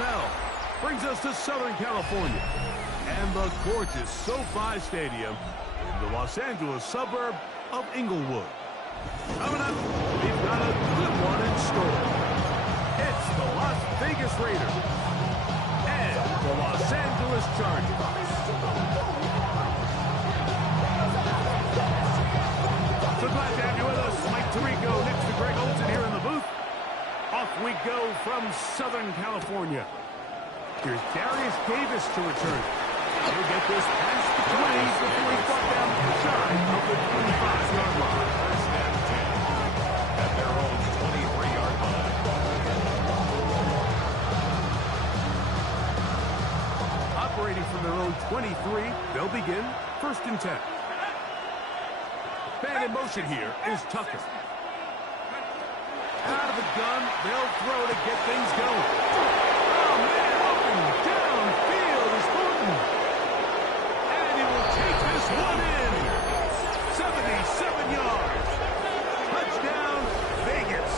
NFL brings us to Southern California and the gorgeous SoFi Stadium in the Los Angeles suburb of Inglewood. Coming up, we've got a good one in store. It's the Las Vegas Raiders and the Los Angeles Chargers. So glad to have you with us. Mike Tirico next to Greg Olsen here in the booth. Off we go from Southern California. Here's Darius Davis to return. He'll get this past the 20 before he's brought down shy of the 25-yard line. First and 10 at their own 23-yard line. Operating from their own 23, they'll begin first and 10. Man in motion here is Tucker. Out of the gun, they'll throw to get things going. Oh, man, open downfield is Gordon. And he will take this one in. 77 yards. Touchdown, Vegas.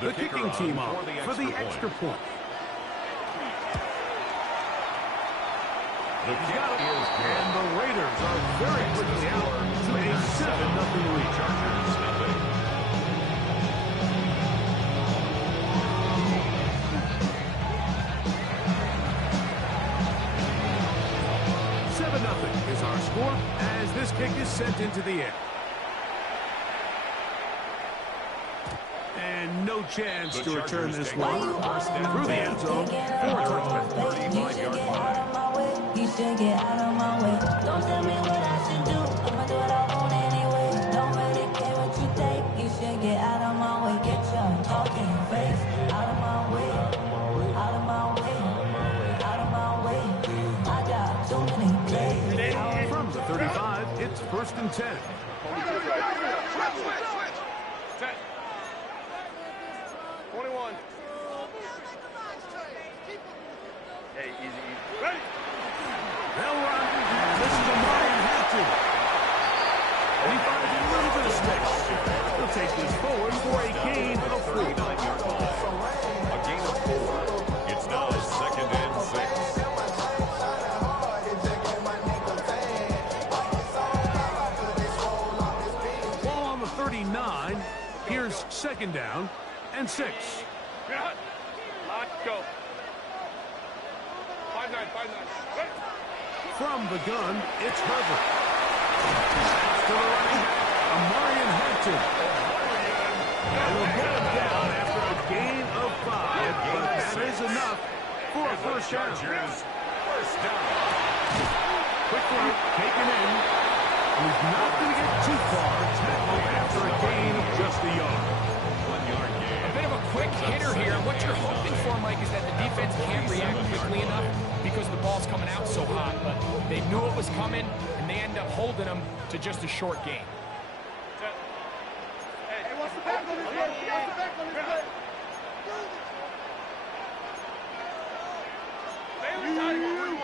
The kicking team on for the extra point. The kick is good. And the Raiders are very quickly out to a 7-0 lead. Chargers nothing. Is our score as this kick is sent into the air. And no chance to return this one through the end zone for a touchdown. 35-yard line. You should get out of my way. Don't tell me what I should do. I'ma do what I want anyway. Don't really care what you think. You should get out of my way. Get your talking face out of my way. Out of my way. Out of my way. I got too many plays. From the 35, it's first and 10. Switch. 21. Hey, easy. Ready? They'll run. This is a Marion Hampton. And he finds a little bit of space. He'll take this forward for a gain of 4. 39-yard line. A gain of 4. It's now second and 6. Ball on the 39. Here's second down and 6. Let's go. 5-9. From the gun, it's Herbert. To the right, Marion Hampton. And will get him down after a gain of 5, but that is enough for a first down. First down. Quickly taken in. He's not going to get too far. Tackled after a gain of just a yard. 1-yard gain. A bit of a quick hitter here. What you're hoping for, Mike, is that the defense can't react quickly enough because the ball's coming out so hot. But they knew it was coming, and they end up holding them to just a short gain. Hey, what's the back on his head? What's the back on his head?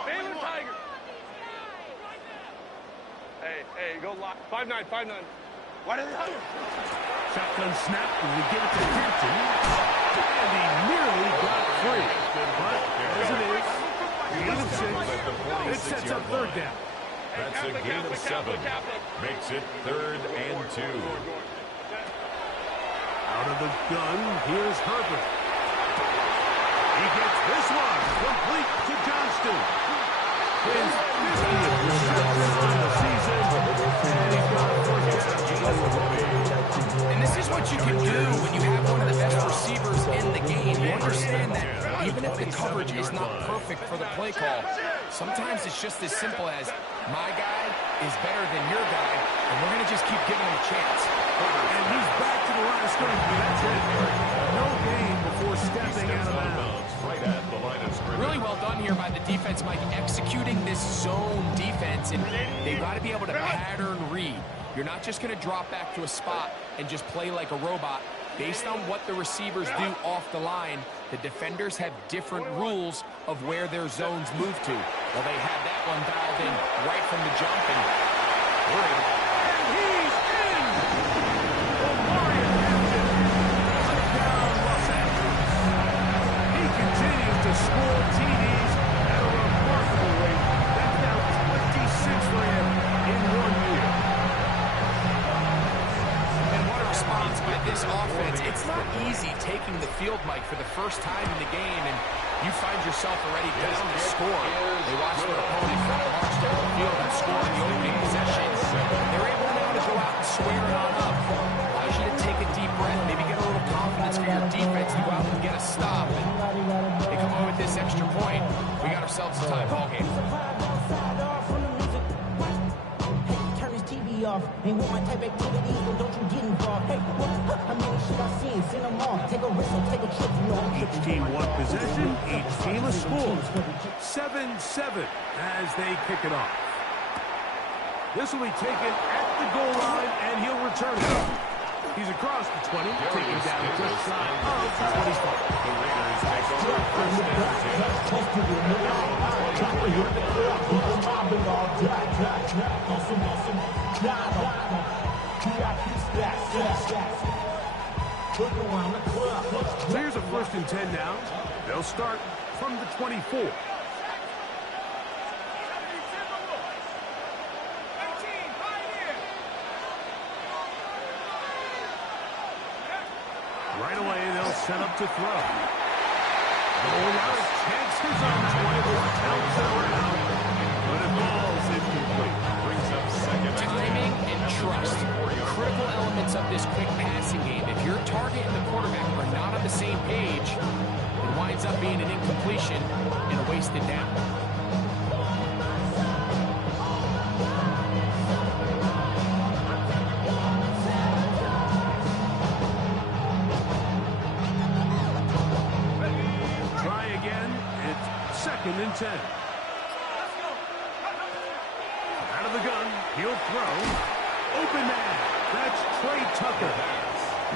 Baylor Tiger. Hey, go lock. 5-9. Why did they? Shotgun snap, and we give it to Hampton. And he nearly got free. But as it is, gain of 6. It sets up third down. That's a gain of 7. Makes it 3rd and 2. Out of the gun, here's Herbert. He gets this one complete to Johnston. His 50th reception on the season, and he's got a first down. And this is what you can do when you have one of the best receivers in the game. You understand that even if the coverage is not perfect for the play call, sometimes it's just as simple as my guy is better than your guy, and we're going to just keep giving him a chance. And he's back to the line of scrimmage. That's it. No gain before stepping out of bounds. Right at the line of scrimmage. Really well done here by the defense, Mike, executing this zone defense, and they've got to be able to pattern read. You're not just going to drop back to a spot and just play like a robot. Based on what the receivers do off the line, the defenders have different rules of where their zones move to. Well, they had that one dialed in right from the jump, and we're able. And he's in! Omarion Hampton, touchdown Los Angeles. He continues to score TDs at a remarkable rate. That's now 26 for him in 1 year. And what a response by this offense. It's not easy taking the field, Mike, for the first time in the game, and you find yourself already down to score. They watch their opponent march down the field and score in the opening possession. They're able now to go out and square it on up. Allows you to take a deep breath, maybe get a little confidence for your defense to go out and get a stop. And they come away with this extra point. We got ourselves a tie ball game. Off. Ain't want my type activities, but don't you get involved. Hey, what? I mean, shit I seen, send them off. Take a risk or take a trip, you know. Each team one possession, each team a score. 7-7 as they kick it off. This will be taken at the goal line, and he'll return it. He's across the 20, taken down just shy of the 25. The Raiders take over first So here's a 1st and 10 now. They'll start from the 24. Right away, they'll set up to throw. Going out, chances on 20, bounce it around, but it falls incomplete. Brings up second. Timing and trust, critical elements of this quick passing game. If your target and the quarterback are not on the same page, it winds up being an incompletion and a wasted down. Try again. It's 2nd and 10. Out of the gun, he'll throw. Open man. That's Trey Tucker.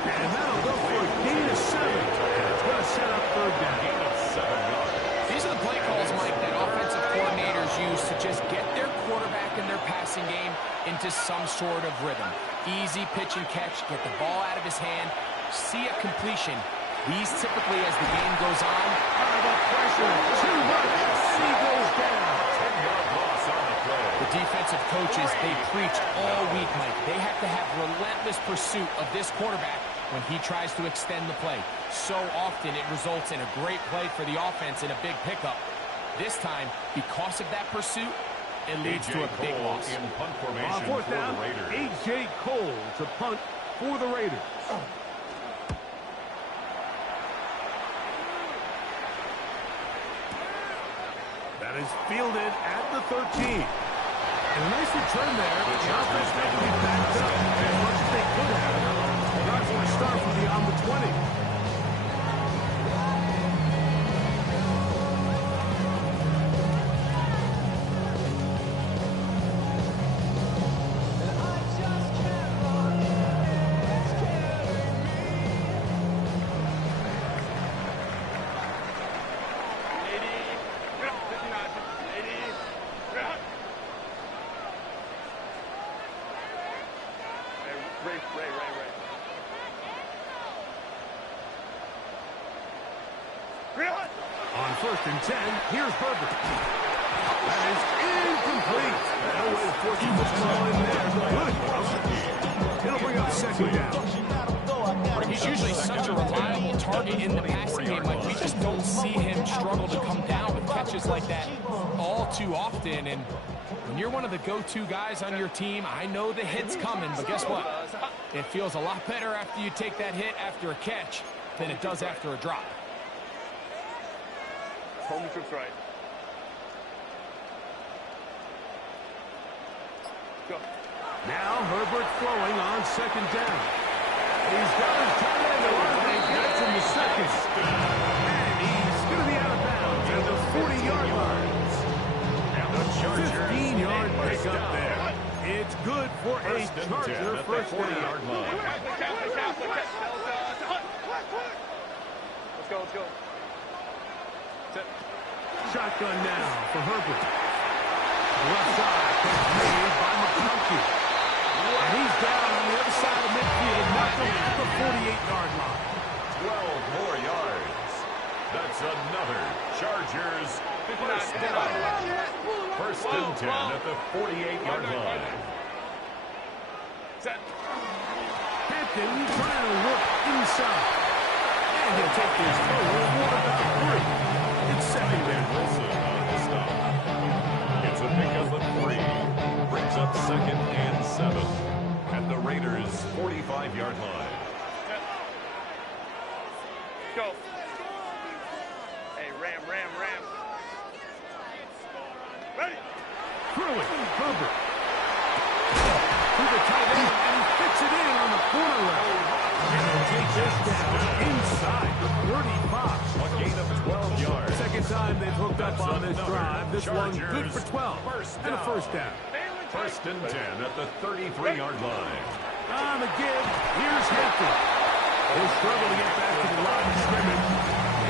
And that'll go for a gain of 7. And it's going to set up 3rd down. Gain of 7 yards. These are the play calls, Mike, that offensive coordinators use to just get their quarterback and their passing game into some sort of rhythm. Easy pitch and catch, get the ball out of his hand, see a completion. These typically, as the game goes on, The pressure. Too much. And he goes down. 10-yard loss on the play. the defensive coaches, they preach all week, Mike. They have to have relentless pursuit of this quarterback when he tries to extend the play. So often it results in a great play for the offense and a big pickup. This time, because of that pursuit, it leads to a big loss. In punt formation On 4th for down, the Raiders. A.J. Cole to punt for the Raiders. That is fielded at the 13. And a nice return there. The offense had to be backed up as much as they could have. Not going to start from beyond the 20. On 1st and 10, here's Herbert. That is incomplete. No way to force him to ball in there. Good. It'll bring up 2nd down. He's usually such a reliable target in the passing game. Like, we just don't see him struggle to come down with catches like that all too often. And when you're one of the go-to guys on your team, I know the hit's coming, but guess what? It feels a lot better after you take that hit after a catch than it does after a drop. Home trips right. Go. Now Herbert throwing on 2nd down. He's got his tight end around. He gets in the 2nd. And he's going to be out of bounds at the 40-yard line. And the Chargers 15-yard first pickup down. there. It's good for a First and 10 Charger at the first down. 40-yard line. let's go. Set. Shotgun now for Herbert. Left side, catch made by McConkey. And he's down on the other side of midfield, knocked him at the 48-yard line. 12 more yards. That's another Chargers first down. First and 10 at the 48-yard line. Set. Hampton trying to work inside. And he'll take this forward for about 3. It's second down. Wilson on the stop. It's a pickup of 3. Brings up second and 7 at the Raiders' 45-yard line. Set. Go. Hey, ram. Ready. Throwing, Herbert. To the tight end, and he fits it in on the corner route. And he'll take this down inside the 35. A gain of 12 yards. Second time they've hooked up on this drive. This one Chargers good for 12. And a first down. First and 10 at the 33-yard line. On the give, here's Hampton. He'll struggle to get back to the line of scrimmage.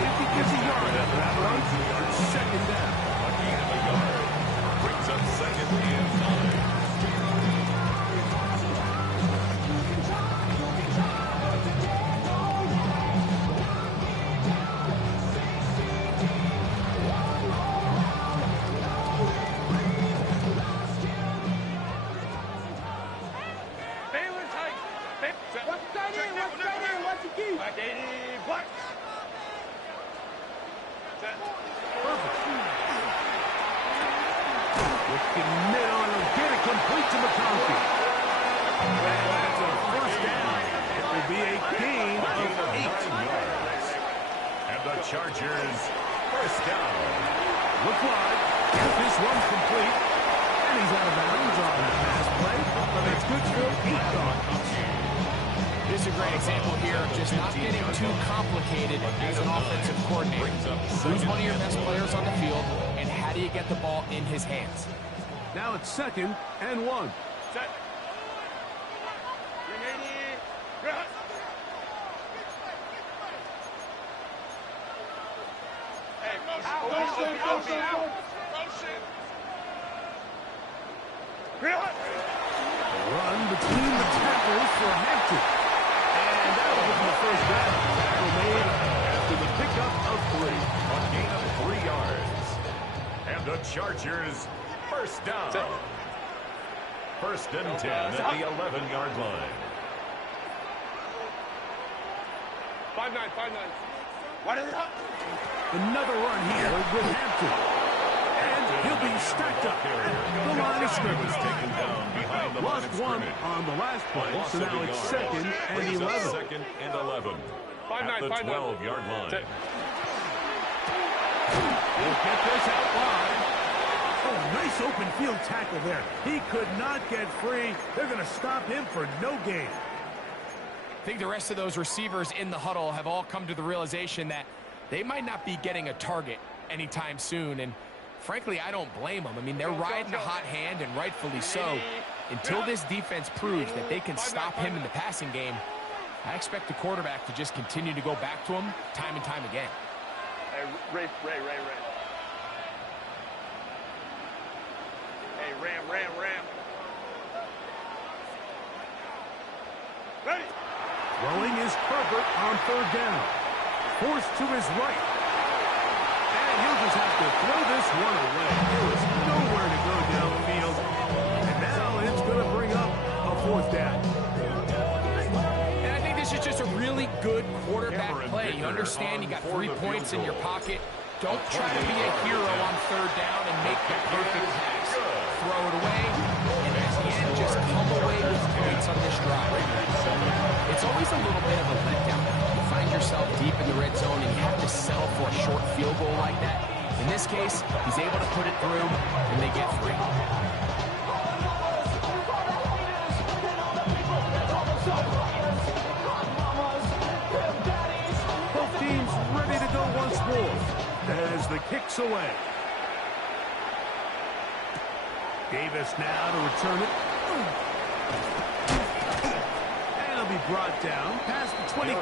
If he gets a yard out of that run, it's second down. A gain of a yard. Brings up second and 9. Chargers first down. Look wide. If this one's complete. And he's out of bounds on the pass play. But it's good for 8 yards. This is a great example here of just not getting too complicated as an offensive coordinator. Who's one of your best players on the field, and how do you get the ball in his hands? Now it's second and 1. Set. Run between the tackles for Hampton. And that will give him the first down. Tackle made after the pickup of 3. A gain of 3 yards. And the Chargers first down. First and 10 at the 11-yard line. 5-9. What is it? Another run here with Hampton. And he'll be stacked up. The line of scrimmage. Taken down behind the line Lost of one scrimmage. on the last play, Loss so of now a it's yard. second and Brings up 11. Second and 11 at the 5-9. 12-yard line. He'll get this out wide. Oh, nice open field tackle there. He could not get free. They're going to stop him for no gain. I think the rest of those receivers in the huddle have all come to the realization that they might not be getting a target anytime soon, and frankly, I don't blame them. I mean, they're riding a hot hand, and rightfully so. Until this defense proves that they can stop him in the passing game, I expect the quarterback to just continue to go back to him time and time again. Hey, Ray. Hey, ram. Ready. Throwing is Herbert on third down. Forced to his right. And he'll just have to throw this one away. There was nowhere to go downfield. And now it's going to bring up a fourth down. And I think this is just a really good quarterback play. You understand you got 3 points in your pocket. Don't try to be a hero on third down and make the perfect pass. Throw it away, and at the end, just come away with points on this drive. It's always a little bit of a letdown. You find yourself deep in the red zone, and you have to settle for a short field goal like that. In this case, he's able to put it through, and they get 3. Both teams ready to go once more as the kick's away. Davis now to return it. And he'll be brought down past the 25.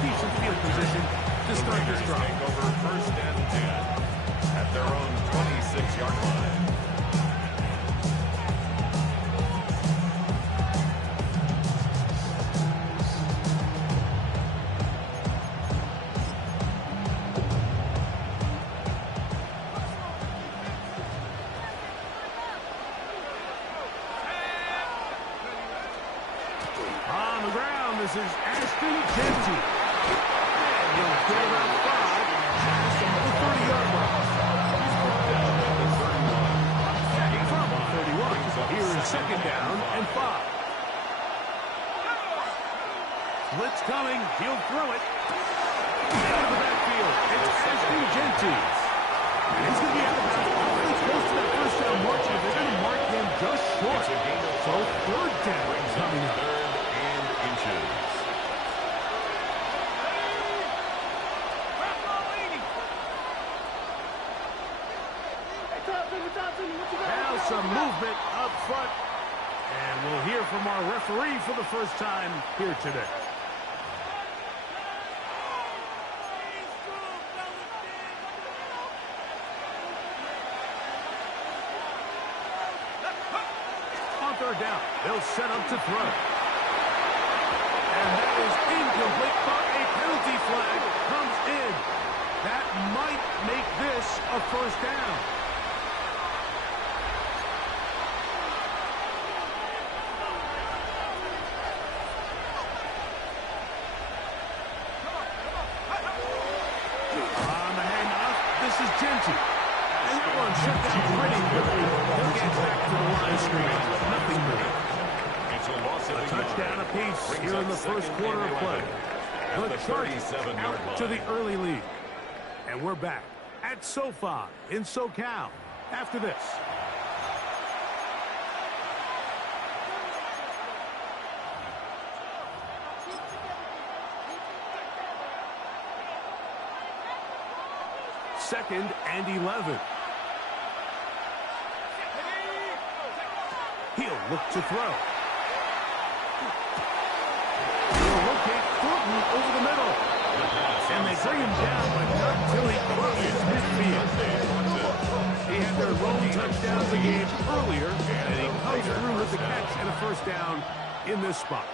Decent field position. to start this drive. Take over first and 10 at their own 26-yard line. On the ground, this is Ashton Genty. And he'll get around 5 past the 30-yard line. From the 31, here is second down and 5. Blitz coming, he'll throw it. Out of the backfield, it's Ashton Genty. And he's going to be out of bounds awfully close to that first down mark. They're going to mark him just short. So third down coming up. Now some movement up front. And we'll hear from our referee for the first time here today. On third down, they'll set up to throw. And that is incomplete, but a penalty flag comes in. That might make this a first down. On the handoff, this is Genty. And that one shut down pretty quickly. He'll get back to the line of scrimmage. Nothing more. A touchdown apiece here in the first quarter of play. The Chargers out to the early lead. And we're back at SoFi in SoCal after this. Second and 11. He'll look to throw. He'll locate Thornton over the middle. And they bring him down, but not until he crosses midfield. He had their lone touchdown of the game earlier, and he comes through with the catch and a first down in this spot.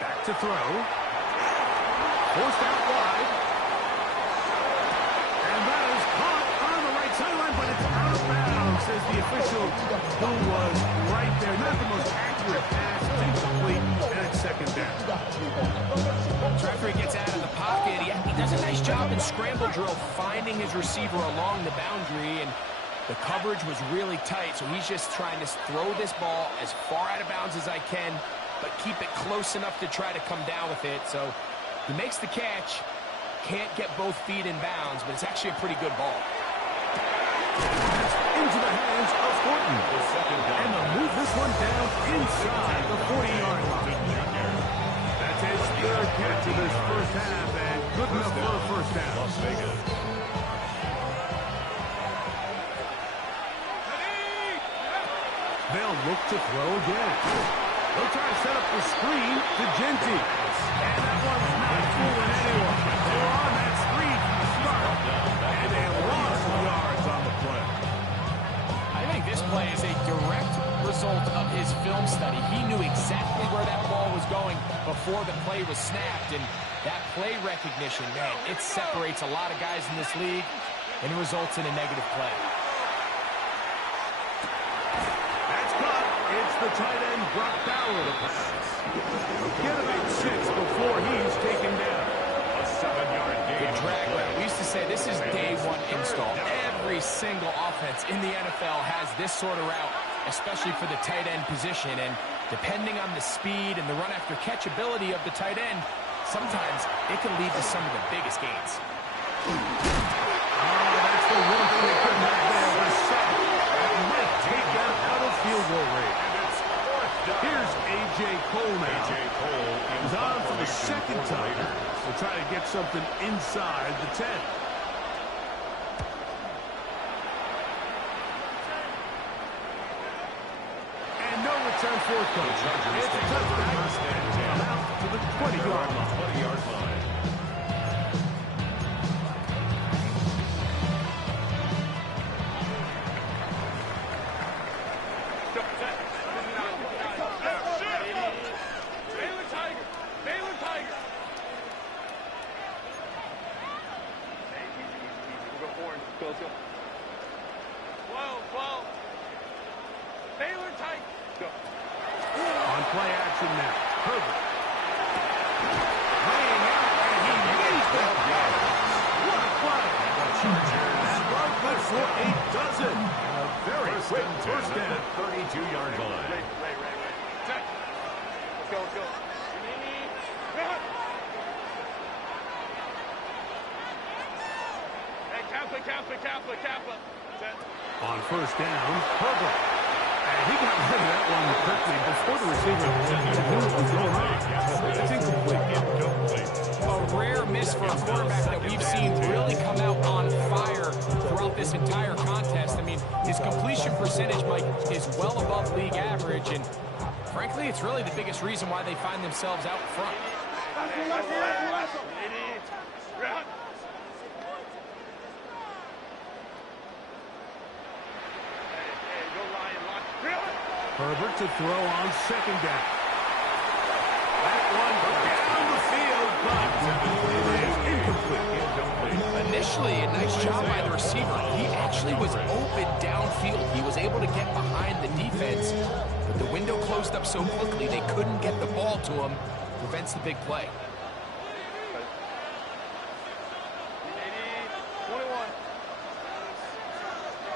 Back to throw. Forced out wide. And that is caught on the right sideline, but it's out of bounds, says the official, who was right there. Not the most accurate pass, incomplete, and it's second down. Referee gets out of the pocket. He does a nice job in scramble drill, finding his receiver along the boundary, and the coverage was really tight, so he's just trying to throw this ball as far out of bounds as I can, but keep it close enough to try to come down with it. So he makes the catch, can't get both feet in bounds, but it's actually a pretty good ball. Into the hands of Thornton. And they'll move this one down inside the 40-yard line. That's his third catch of this first half, and good enough for a first down. Las Vegas. They'll look to throw again. They'll try to set up the screen to Genty. And that one's not fooling anyone. They were on that screen from the start. And they lost yards on the play. I think this play is a direct result of his film study. He knew exactly where that ball was going before the play was snapped. And that play recognition, man, it separates a lot of guys in this league and results in a negative play. It's the tight end, Brock Bauer, to pass. Get about 6 before he's taken down. A 7-yard gain. Good drag route. We used to say this is day one install. Every single offense in the NFL has this sort of route, especially for the tight end position. And depending on the speed and the run-after-catch ability of the tight end, sometimes it can lead to some of the biggest gains. Oh, that's the one thing they couldn't have there. A sack. That might take them out of field goal range. Here's A.J. Cole now. A.J. Cole is on for the second time. We'll try to get something inside the 10. It's on fourth down. It's a touchback. And out to the 20-yard line. 20-yard line. On play action now. Herbert. Laying out, and he made that play. What a play. That run good for a dozen. And a very quick first down. 32-yard line. Wait. Check. Let's go. Hey, Kappa. Set. On first down, Herbert. And he got rid of that one quickly before the receiver knew what was going on. It's incomplete. A rare miss for a quarterback that we've seen really come out on fire throughout this entire contest. I mean, his completion percentage, Mike, is well above league average, and frankly, it's really the biggest reason why they find themselves out front. Herbert to throw on second down. That one down the field, but it is incomplete. Initially, a nice job by the receiver. He actually was open downfield. He was able to get behind the defense, but the window closed up so quickly they couldn't get the ball to him. Prevents the big play. 21.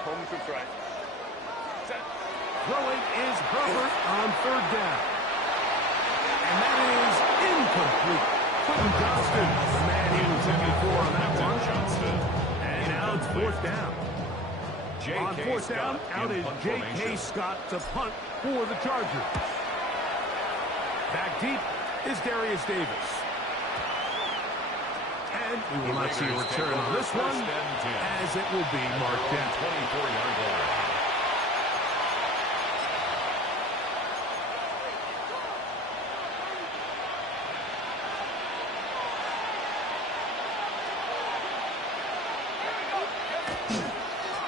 Home to try. Set. Throwing is Herbert on third down. And that is incomplete. Quentin Johnston, the man he was looking for on that one. And now it's fourth down. On fourth down, out is J.K. Scott to punt for the Chargers. Back deep is Darius Davis. And we will not see a return on this one, as it will be marked down. 24-yard line.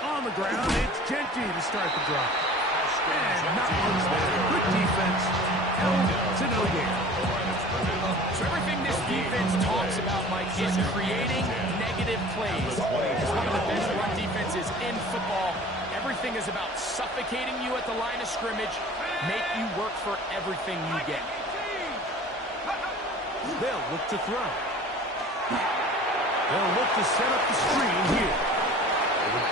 On the ground, it's Genty to start the drive. And not one ball. Good defense. Held to no gain. So everything this defense talks about, Mike, is creating negative plays. It's one of the best run defenses in football. Everything is about suffocating you at the line of scrimmage, make you work for everything you get. They'll look to throw. They'll look to set up the screen here.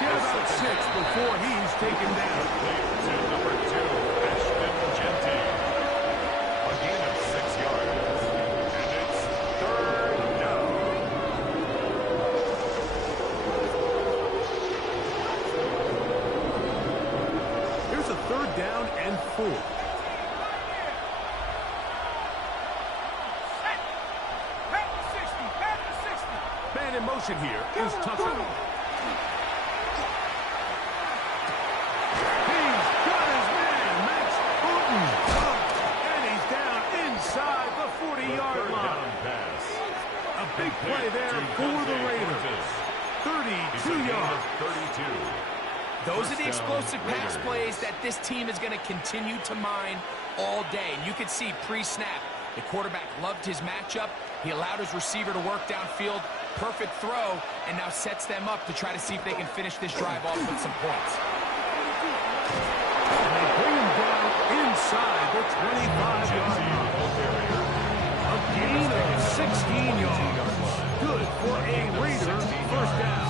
Get about 6 before he's taken down. To number 2, Ashton Genty. A gain of 6 yards. And it's third down. Here's a third down and 4. Man in motion here is Tucker. Big play there for the Raiders. 32 yards. 32. Those are the explosive pass plays that this team is going to continue to mine all day. And you can see pre-snap, the quarterback loved his matchup. He allowed his receiver to work downfield. Perfect throw, and now sets them up to try to see if they can finish this drive off with some points. And they bring him down inside the 25-yard line. A gain of 16 yards. Good for a Raider first down.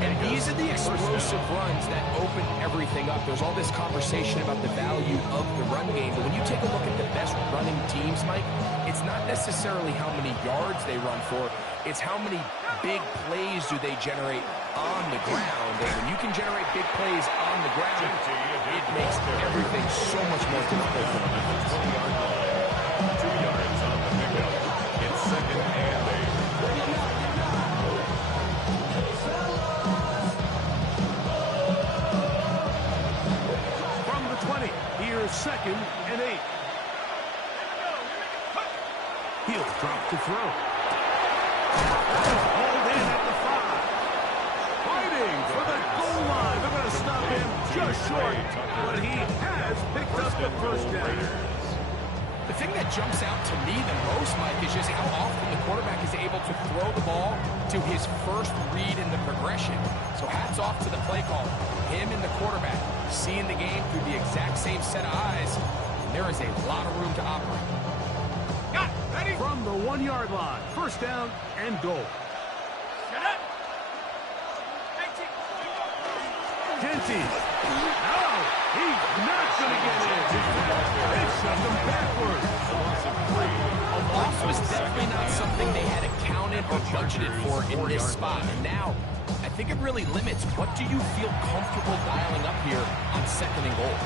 And these are the explosive runs that open everything up. There's all this conversation about the value of the run game, but when you take a look at the best running teams, Mike, it's not necessarily how many yards they run for, it's how many big plays do they generate on the ground. And when you can generate big plays on the ground, it makes everything so much more difficult for them. 20-yard line. 2 yards on the pickup. It's second and 8. From the 20, here's 2nd and 8. He'll drop to throw. Hold in at the 5. Fighting for the goal line. They're going to stop him just short, but he has picked up the first down. The thing that jumps out to me the most, Mike, is just how often the quarterback is able to throw the ball to his first read in the progression. So hats off to the play caller. Him and the quarterback seeing the game through the exact same set of eyes. And there is a lot of room to operate. Ready? From the 1-yard line, first down and goal. Shut up. Genty. No, he's not going to get in. They shoved him backwards. A loss was definitely not something they had accounted or budgeted for in this spot. And now, I think it really limits what do you feel comfortable dialing up here on 2nd and goal.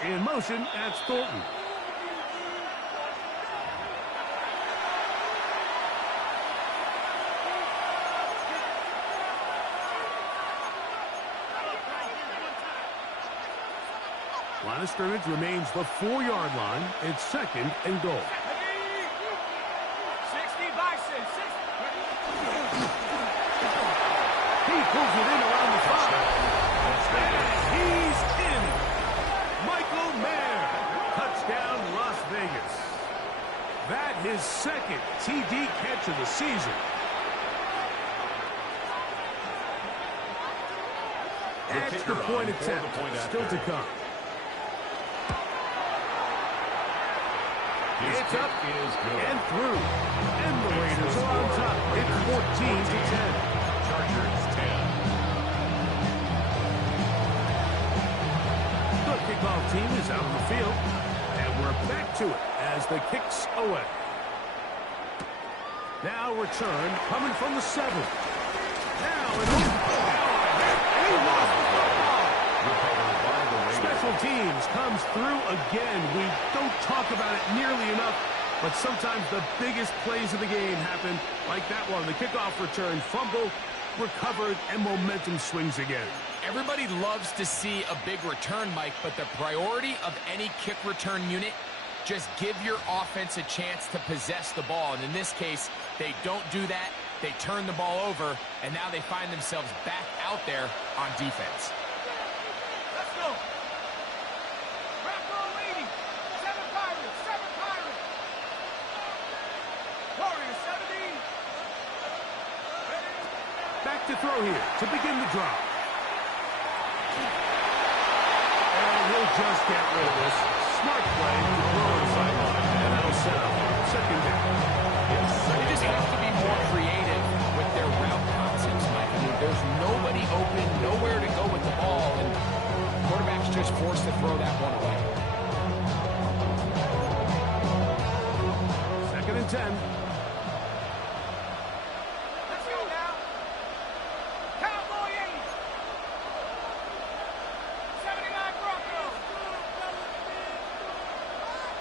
In motion, that's Thornton. Line of scrimmage remains the 4-yard line. It's 2nd and goal. 60 Bison. 60. He pulls it in around the 5. And he's in. Michael Mayer. Touchdown, Las Vegas. That his 2nd TD catch of the season. Extra point attempt still to come. It's up and through. And the Raiders are on top. It's 14-10. Chargers 10. The kickoff team is out on the field. And we're back to it as the kick's away. Now return coming from the 7. Now and he lost the football. Special teams comes through again. We don't talk about it nearly enough, but sometimes the biggest plays of the game happen like that one. The kickoff return, fumble, recovered, and momentum swings again. Everybody loves to see a big return, Mike, but the priority of any kick return unit, just give your offense a chance to possess the ball. And in this case, they don't do that. They turn the ball over, and now they find themselves back out there on defense. Let's go. Crack roll 80. 7 Pirates. 7 Pirates. Warriors 17. Back to throw here to begin the drive. And he'll just get rid of this. Smart play to throw on the sideline. And that'll set up 2nd down. They just have to be more creative with their route concepts, Mike. I mean, there's nobody open, nowhere to go with the ball, and quarterback's just forced to throw that one away. 2nd and 10. Let's go now. Cowboy 80. 79 Broncos.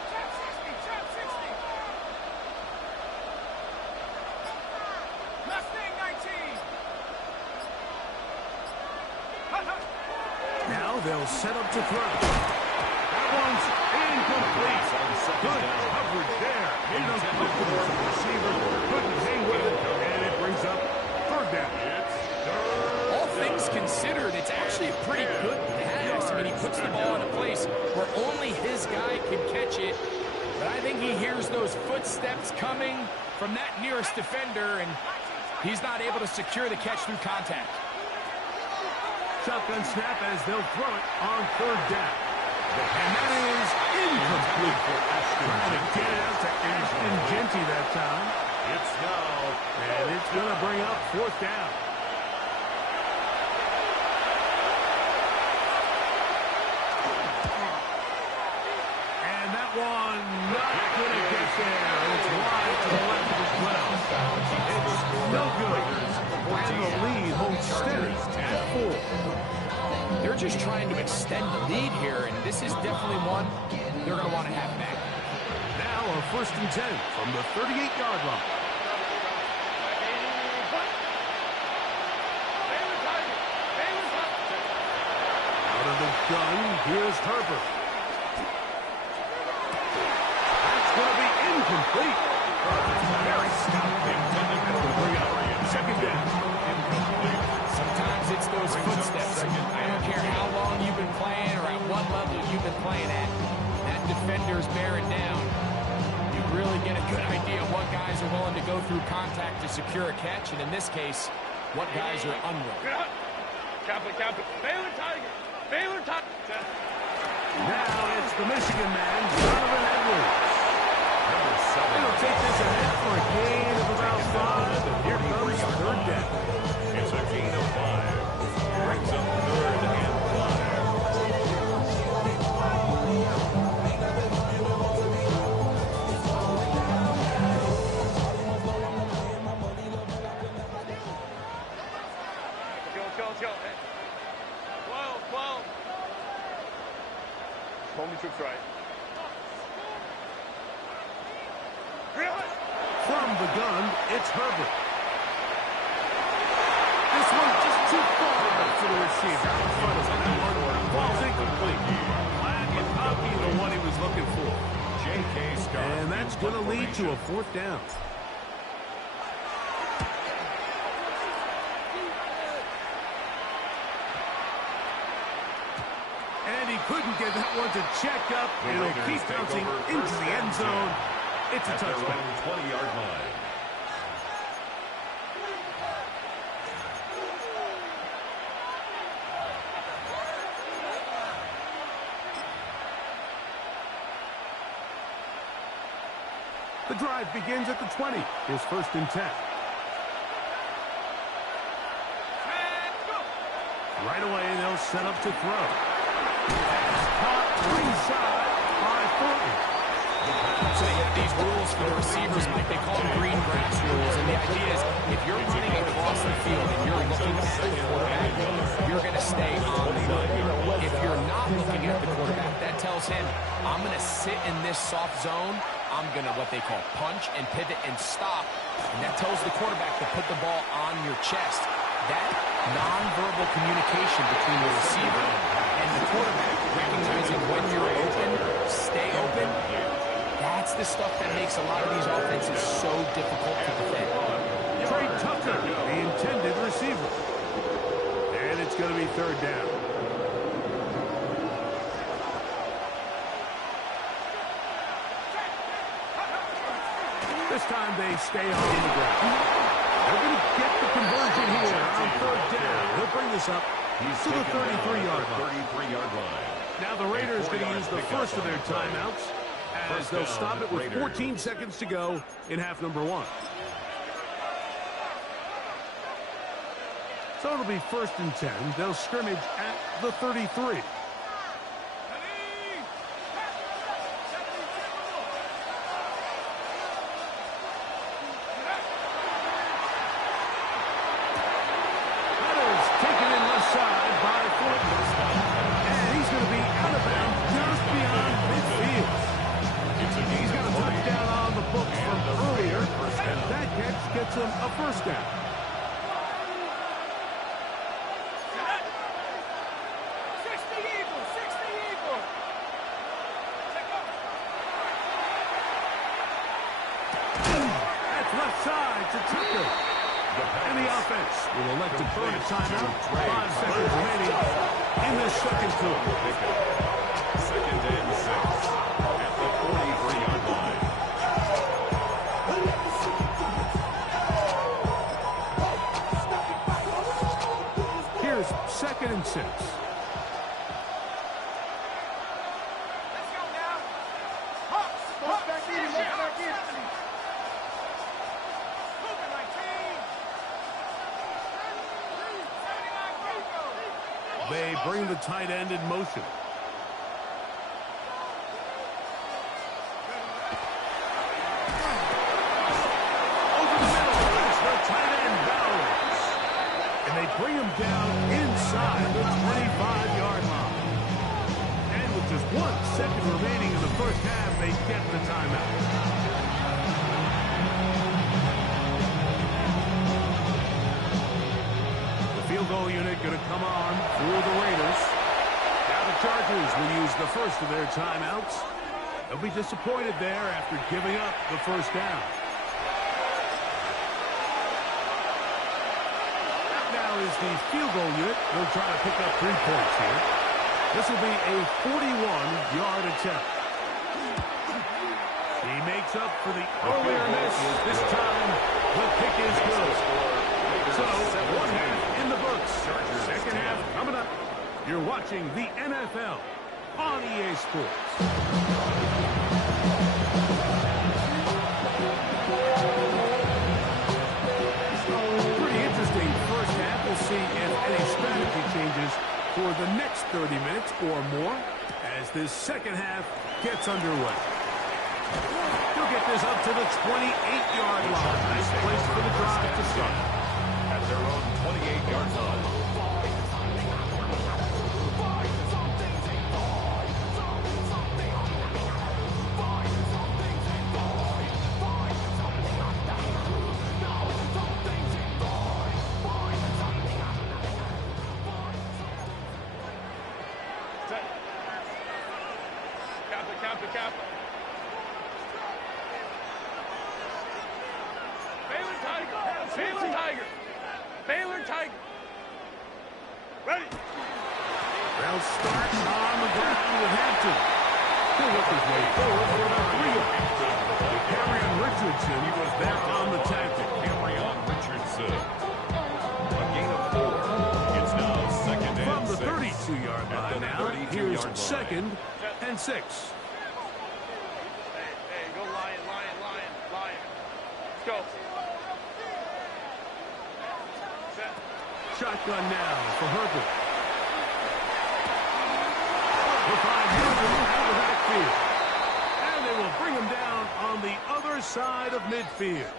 Trap 60. Trap 60. Mustang 19. Now they'll set up to throw. That one's incomplete. Good coverage there. Made it uncomfortable for the receiver. Couldn't hang with it. And it brings up 3rd down. All things considered, it's actually a pretty good pass. I mean, he puts the ball in a place where only his guy can catch it. But I think he hears those footsteps coming from that nearest defender, and he's not able to secure the catch through contact. Shotgun snap as they'll throw it on 3rd down. And that is incomplete. Trying to get it out to Ashton Genty that time. It's now. And it's going to bring up 4th down. And that one not going to get there. It's wide to the left as well. It's no good. And the lead holds steady at 4. They're just trying to extend the lead here, and this is definitely one they're going to want to have back. Now a 1st and 10 from the 38-yard line. Out of the gun, here's Herbert. That's going to be incomplete. Very stout. Intended to bring up 2nd down. Sometimes it's those footsteps. I don't care how long you've been playing or at what level you've been playing at. That defender's bearing down. You really get a good idea of what guys are willing to go through contact to secure a catch, and in this case, what guys are unwilling. Cap it. Baylor Tiger. Baylor Tiger. Now it's the Michigan man, Donovan Edwards. It'll take this ahead for a gain of about 5, and here comes 3rd down. It's a gain of 5. Brings up 3rd and 5. Let's go. 12. Hold me troops right. From the gun, it's Herbert. This one just too far for the receiver. Ball's incomplete. Flag and copy the one he was looking for. J.K. Scott. And that's going to lead to a 4th down. And he couldn't get that one to check up. It'll keep bouncing into the end zone. It's a touchdown. 20-yard line. The drive begins at the 20. His 1st and 10. Right away, they'll set up to throw. Caught ringside by Thornton. So they have these rules for the receivers, Mike. They call them green grass rules. And the idea is if you're running across the field and you're looking at the quarterback, you're going to stay on the run. If you're not looking at the quarterback, that tells him, I'm going to sit in this soft zone. I'm going to what they call punch and pivot and stop. And that tells the quarterback to put the ball on your chest. That nonverbal communication between the receiver and the quarterback, recognizing when you're open, stay open, that's the stuff that makes a lot of these offenses so difficult to defend. Trey Tucker, the intended receiver. And it's going to be 3rd down. This time they stay on the ground. They're going to get the conversion here on 3rd down. He'll bring this up to the 33-yard line. Now the Raiders going to use the first of their timeouts as they'll stop it with 14 seconds to go in half number 1. So it'll be 1st and 10. They'll scrimmage at the 33. Gets him a 1st down. That's left side to Tucker. And the offense will elect to burn a timeout. 5 seconds remaining in the 2nd quarter. 2nd and 6 at the 43-yard line. Here's 2nd and 6. They bring the tight end in motion. Over the middle, that's the tight end Bowers. And they bring him down inside the 25-yard line. And with just 1 second remaining in the first half, they get the timeout. The field goal unit going to come on for the Raiders. Now the Chargers will use the first of their timeouts. They'll be disappointed there after giving up the first down. That now is the field goal unit. They'll try to pick up 3 points here. This will be a 41-yard attempt. He makes up for the earlier miss. This time, the kick is good. So, one half in the books. Second half coming up. You're watching the NFL on EA Sports. Pretty interesting first half. We'll see if any strategy changes for the next 30 minutes or more as this second half gets underway. He'll get this up to the 28-yard line. Nice place for the drive to start. At their own 28-yard line. Kappa. Baylor Tiger. Ready. They'll start on the ground with Hampton. He'll work his way forward for about 3 yards. Cameron Richardson was there on the tactic. Cameron Richardson. A gain of 4. It's now second and 6. From the 32-yard line now, here's second and 6. Hey, go Lion. Let's go. Shotgun now for Herbert. We'll find Herbert out of the backfield. And they will bring him down on the other side of midfield.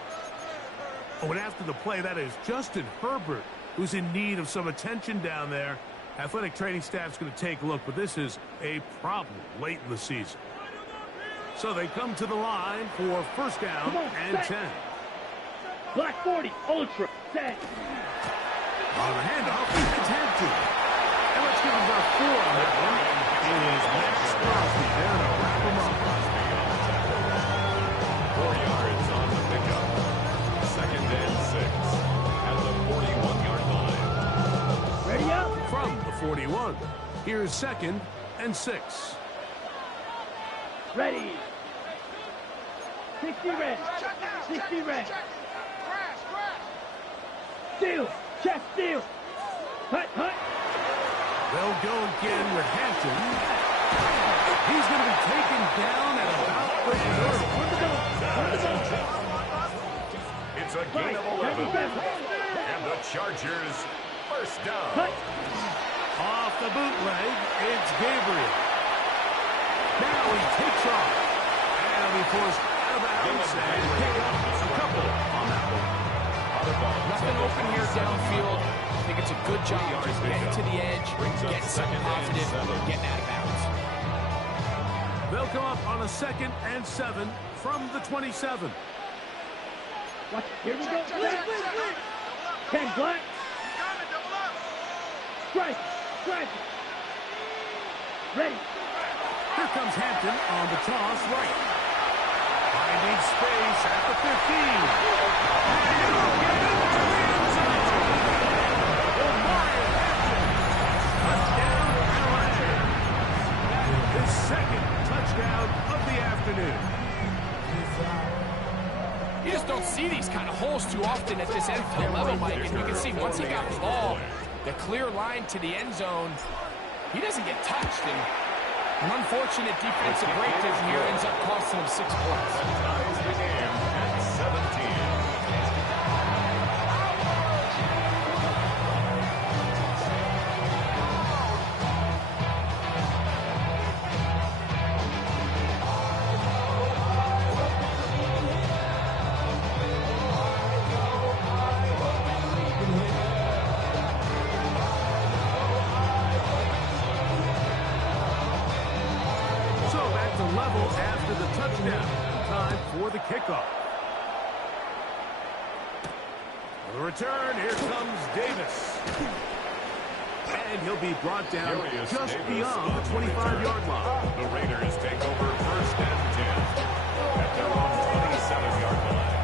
Oh, and after the play, that is Justin Herbert, who's in need of some attention down there. Athletic training staff's going to take a look, but this is a problem late in the season. So they come to the line for first down and 10. Black 40, ultra, set. On the handoff, it's Hampton. And let's give him about 4 on that one. It is Max Crosby there to wrap him up. 4 yards on the pickup. Second and 6 at the 41-yard line. Ready up? From the 41, here's second and 6. Ready. 60 red. 60 red. Steal. Check steal. Hut. They'll go again with Hampton. He's going to be taken down at about the 30. It's a gain of 11. And the Chargers first down. Off the bootleg, it's Gabriel. Now he takes off. And he forced out of bounds and pick up a couple on that one. Nothing open here downfield. I think it's a good job just getting to the edge, getting something positive, getting out of bounds. They'll come up on a second and 7 from the 27. Watch, here we go. Blitz. 10 black. Strike. Ready. Here comes Hampton on the toss right. Finding space at the 15. His second touchdown of the afternoon. You just don't see these kind of holes too often at this NFL level, Mike. And you can see once he got the ball, the clear line to the end zone, he doesn't get touched. And an unfortunate defensive breakdown here ends up costing him 6 points. Ties the game at 17. ball after the touchdown. Time for the kickoff. For the return, here comes Davis. And he'll be brought down just beyond the 25-yard line. The Raiders take over 1st and 10 at their own 27-yard line.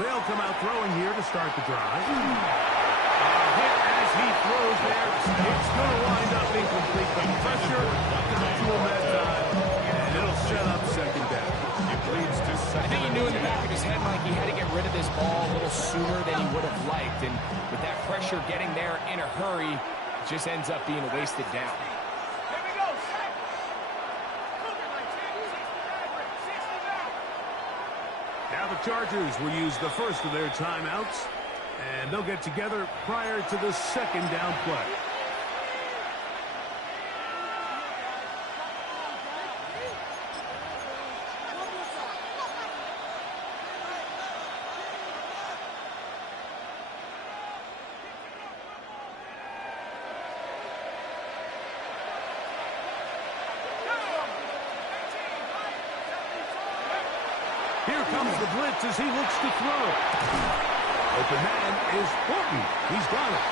They'll come out throwing here to start the drive. Hit as he throws there. It's going to wind up incomplete. The pressure got to him that time, and it'll set up 2nd down. It leads to I think he knew in the back of his head, Mike, he had to get rid of this ball a little sooner than he would have liked. And with that pressure getting there in a hurry, it just ends up being a wasted down. Now the Chargers will use the first of their timeouts, and they'll get together prior to the 2nd down play. Here comes the blitz as he looks to throw. Open man is Horton. He's got it.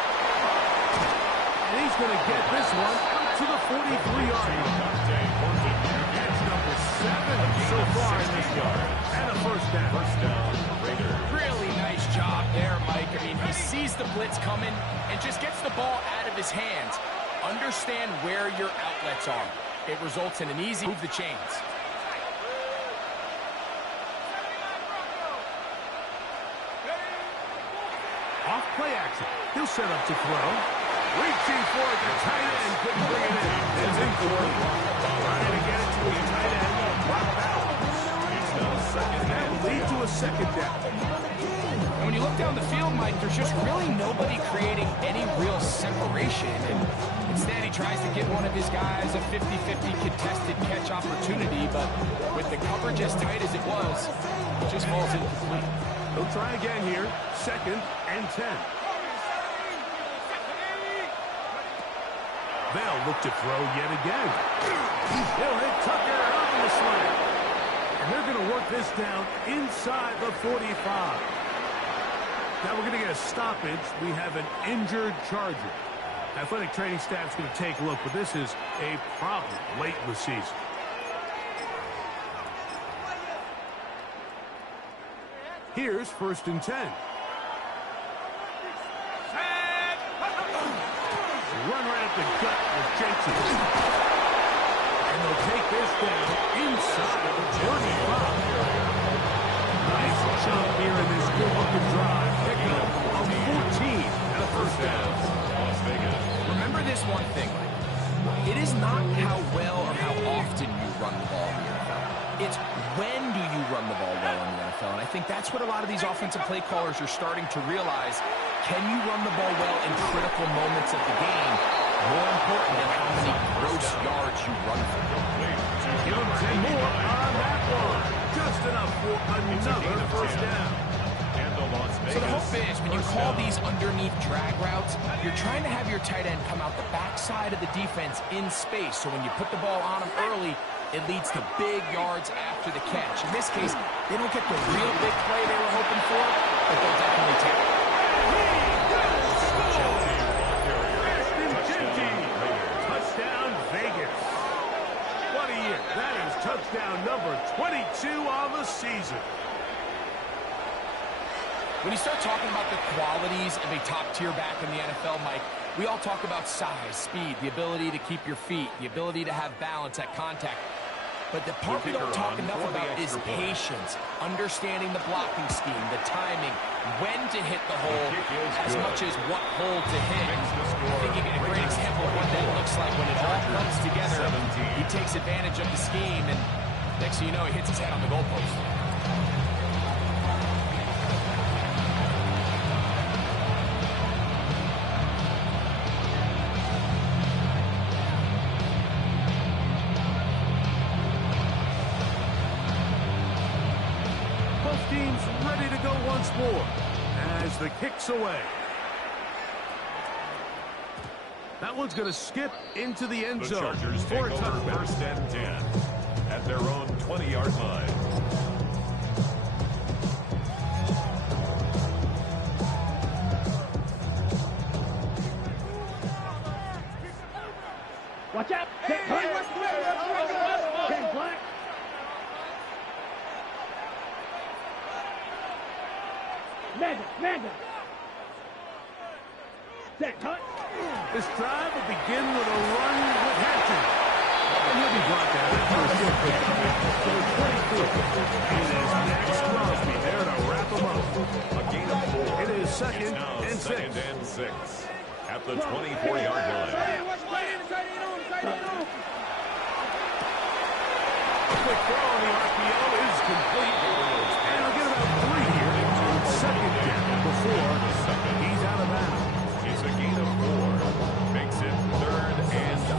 And he's going to get this one out to the 43-yard line. That's number 7 so far in this yard. And a 1st down. Really nice job there, Mike. I mean, he sees the blitz coming and just gets the ball out of his hands. Understand where your outlets are. It results in an easy move the chains. Off play action. He'll set up to throw. Reaching for it. The tight end couldn't bring it in. It's incomplete. Trying to get it to his tight end. Dropped out. That will lead to a 2nd down. And when you look down the field, Mike, there's just really nobody creating any real separation. And instead, he tries to give one of his guys a 50-50 contested catch opportunity. But with the coverage as tight as it was, it just falls incomplete. He'll try again here. 2nd and 10. They'll look to throw yet again. He'll hit Tucker on the slant. And they're going to work this down inside the 45. Now we're going to get a stoppage. We have an injured Charger. Athletic training staff's going to take a look, but this is a problem late in the season. Here's 1st and 10. Run right at the gut with Jenkins. And they'll take this down inside the 35. Nice jump here in this good-looking drive. Picking up a 14 and a 1st down. Las Vegas. Remember this one thing, Mike. It is not how well or how often you run the ball in the NFL. It's when do you run the ball well in the NFL. And I think that's what a lot of these offensive play callers are starting to realize. Can you run the ball well in critical moments of the game? More important than how many gross yards you run for. Give him 10 more on that one. Just enough for another 1st down. So the hope is when you call these underneath drag routes, you're trying to have your tight end come out the backside of the defense in space. So when you put the ball on him early, it leads to big yards after the catch. In this case, they don't get the real big play they were hoping for, but they'll definitely take it. Touchdown, Vegas. What a year. That is touchdown number 22 on the season. When you start talking about the qualities of a top-tier back in the NFL, Mike, we all talk about size, speed, the ability to keep your feet, the ability to have balance at contact. But the part we don't talk enough about is patience, understanding the blocking scheme, the timing, when to hit the hole, as much as what hole to hit. I think you get a great example of what that looks like when it all comes together. He takes advantage of the scheme, and next thing you know, he hits his head on the goalpost. team's ready to go once more as the kick's away. That one's going to skip into the end zone. The Chargers take over first and 10 at their own 20-yard line. Watch out. Ken Black. Madden. Set Hunt. This drive will begin with a run with Hampton. And he'll be brought down after a short pick. It is Max Crosby there to wrap him up. A gain of 4. It is second and second 6. and 6 at the 24-yard line. A quick throw on the RPO is complete. And he'll get about 3 here on second down before he's out of bounds. It's a gain of 4. Makes it 3rd and 2.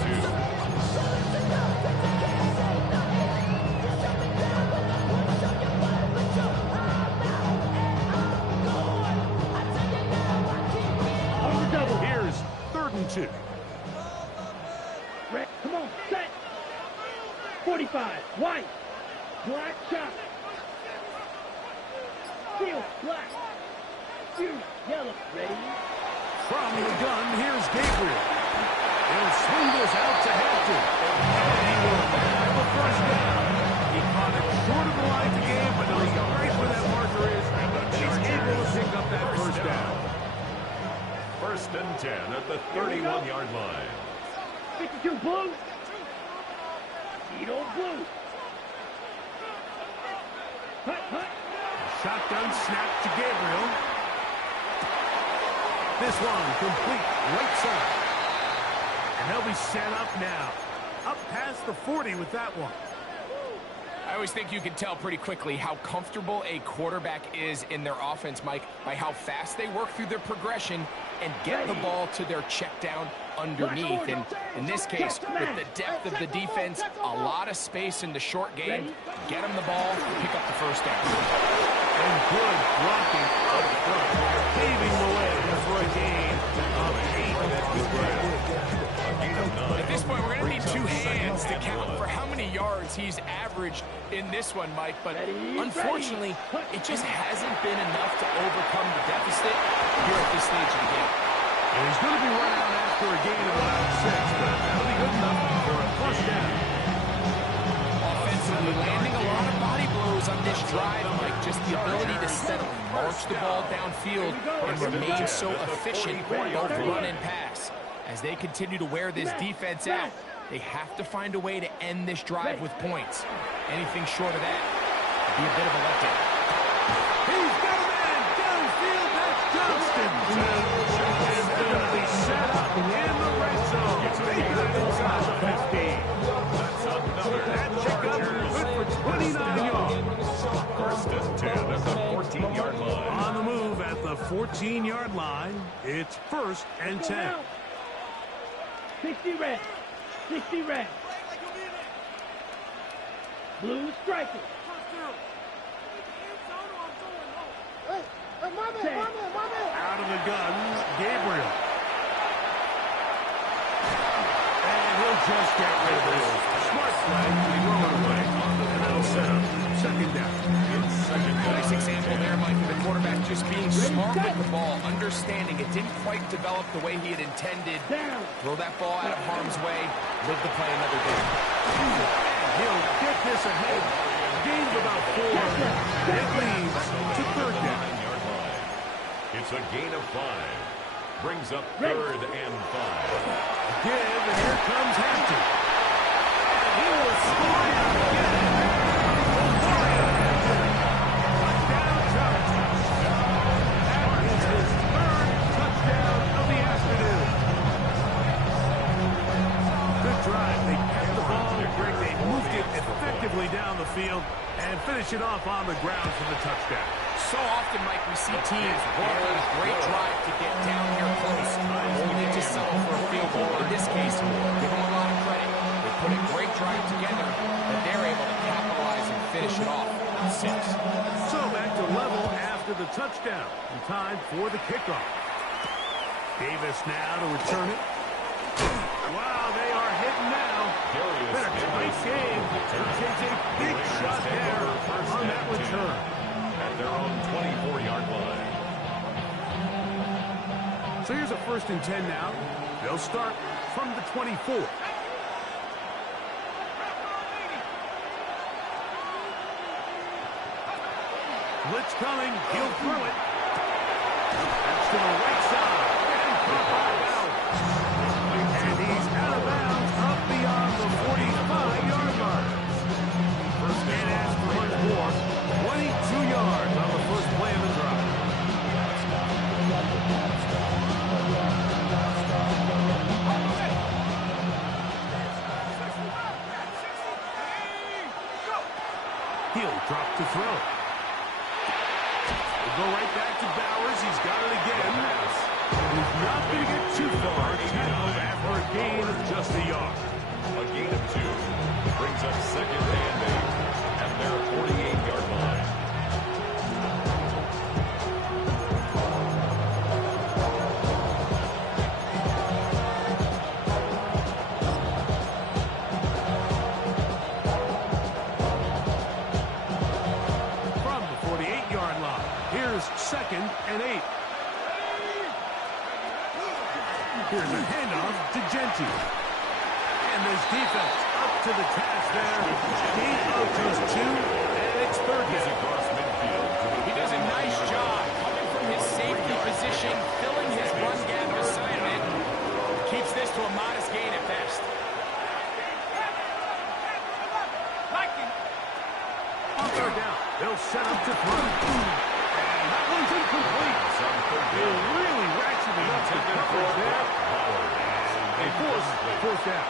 Here's 3rd and 2. Rick, come on, set. 45, white, black shot. Steel, black. Fuse, yellow, ready. From the gun, here's Gabriel. He'll swing this out to Hampton. And he will have a first down. He caught it short of the line to gain, but knows right where that marker is. And he's able to pick up that first down. First and 10 at the 31-yard line. 52 blue. Edo blue. Hut. Shotgun snap to Gabriel. This one complete right side. And they'll be set up now. Up past the 40 with that one. I always think you can tell pretty quickly how comfortable a quarterback is in their offense, Mike, by how fast they work through their progression and get the ball to their check down underneath. And in this case, with the depth of the defense, a lot of space in the short game, get them the ball, pick up the first down. And good blocking up front, paving the way for a gain of 8. At this point, we're going to need 2 hands to count for how many yards he's averaged in this one, Mike. But unfortunately, it just hasn't been enough to overcome the deficit here at this stage of the game. And he's going to be run out after a gain of about 6, but that'll be good enough for a first down. Offensively landing a lot of body blows on this drive, Mike. Just the ability to steadily march the ball downfield and remain so efficient both run and pass. As they continue to wear this defense out, they have to find a way to end this drive with points. Anything short of that would be a bit of a letdown. He's got a man downfield. That's Johnston. And they'll be set up in the red zone. Take that inside the 15. That's another. That checkup good for 29 yards. First and 10 at the 14-yard line. On the move at the 14-yard line, it's 1st and 10. 60 red. Blue striker. Out of the gun, Gabriel. And he'll just get rid of this. Smart play. They roll it away. And that'll set up 2nd down. It's 2nd down. Nice example there, Mike, of the quarterback just being smart with the ball, understanding it didn't quite develop the way he had intended. Throw that ball out of harm's way, live to play another day. He'll get this ahead. Gain of about 4. It leads to 3rd down. It's a gain of 5. Brings up 3rd and 5. Give, and here comes Hampton. And he will score it again. Touchdown, Chargers. That is his 3rd touchdown of the afternoon. Good drive. They kept the ball. They moved it effectively down the field and finish it off on the ground for the touchdown. So often, Mike, we see teams work on a great drive to get down here close, only to settle for a field goal. In this case, give them a lot of credit. They put a great drive together, and they're able to capitalize and finish it off. 6. So back to level after the touchdown. And time for the kickoff. Davis now to return it. Wow, they are hitting now. Been a tight game. He takes a big shot there on that return. At their own 24-yard line. So here's a 1st and 10 now. They'll start from the 24. Blitz coming. He'll throw it. That's to the right side. And caught by Bowers. And he's out of bounds up beyond the 45-yard line. First man asked for much more. 22 yards on the first play of the drive. He'll drop to throw. Go right back to Bowers. He's got it again. He's not going to get too far. Tackled after a gain of just a yard. A gain of 2 brings up 2nd and 8 at their 48-yard line. From the 48-yard line. Here's 2nd and 8. Here's a handoff to Genty. And this defense up to the task there. Gain of just 2, and it's 3rd down. Across midfield. He does a nice job coming from his safety position, filling his run gap assignment. Keeps this to a modest gain at best. On 3rd down, they'll set up to throw. And that one's incomplete. They really ratcheted up the coverage there. They force 4th down.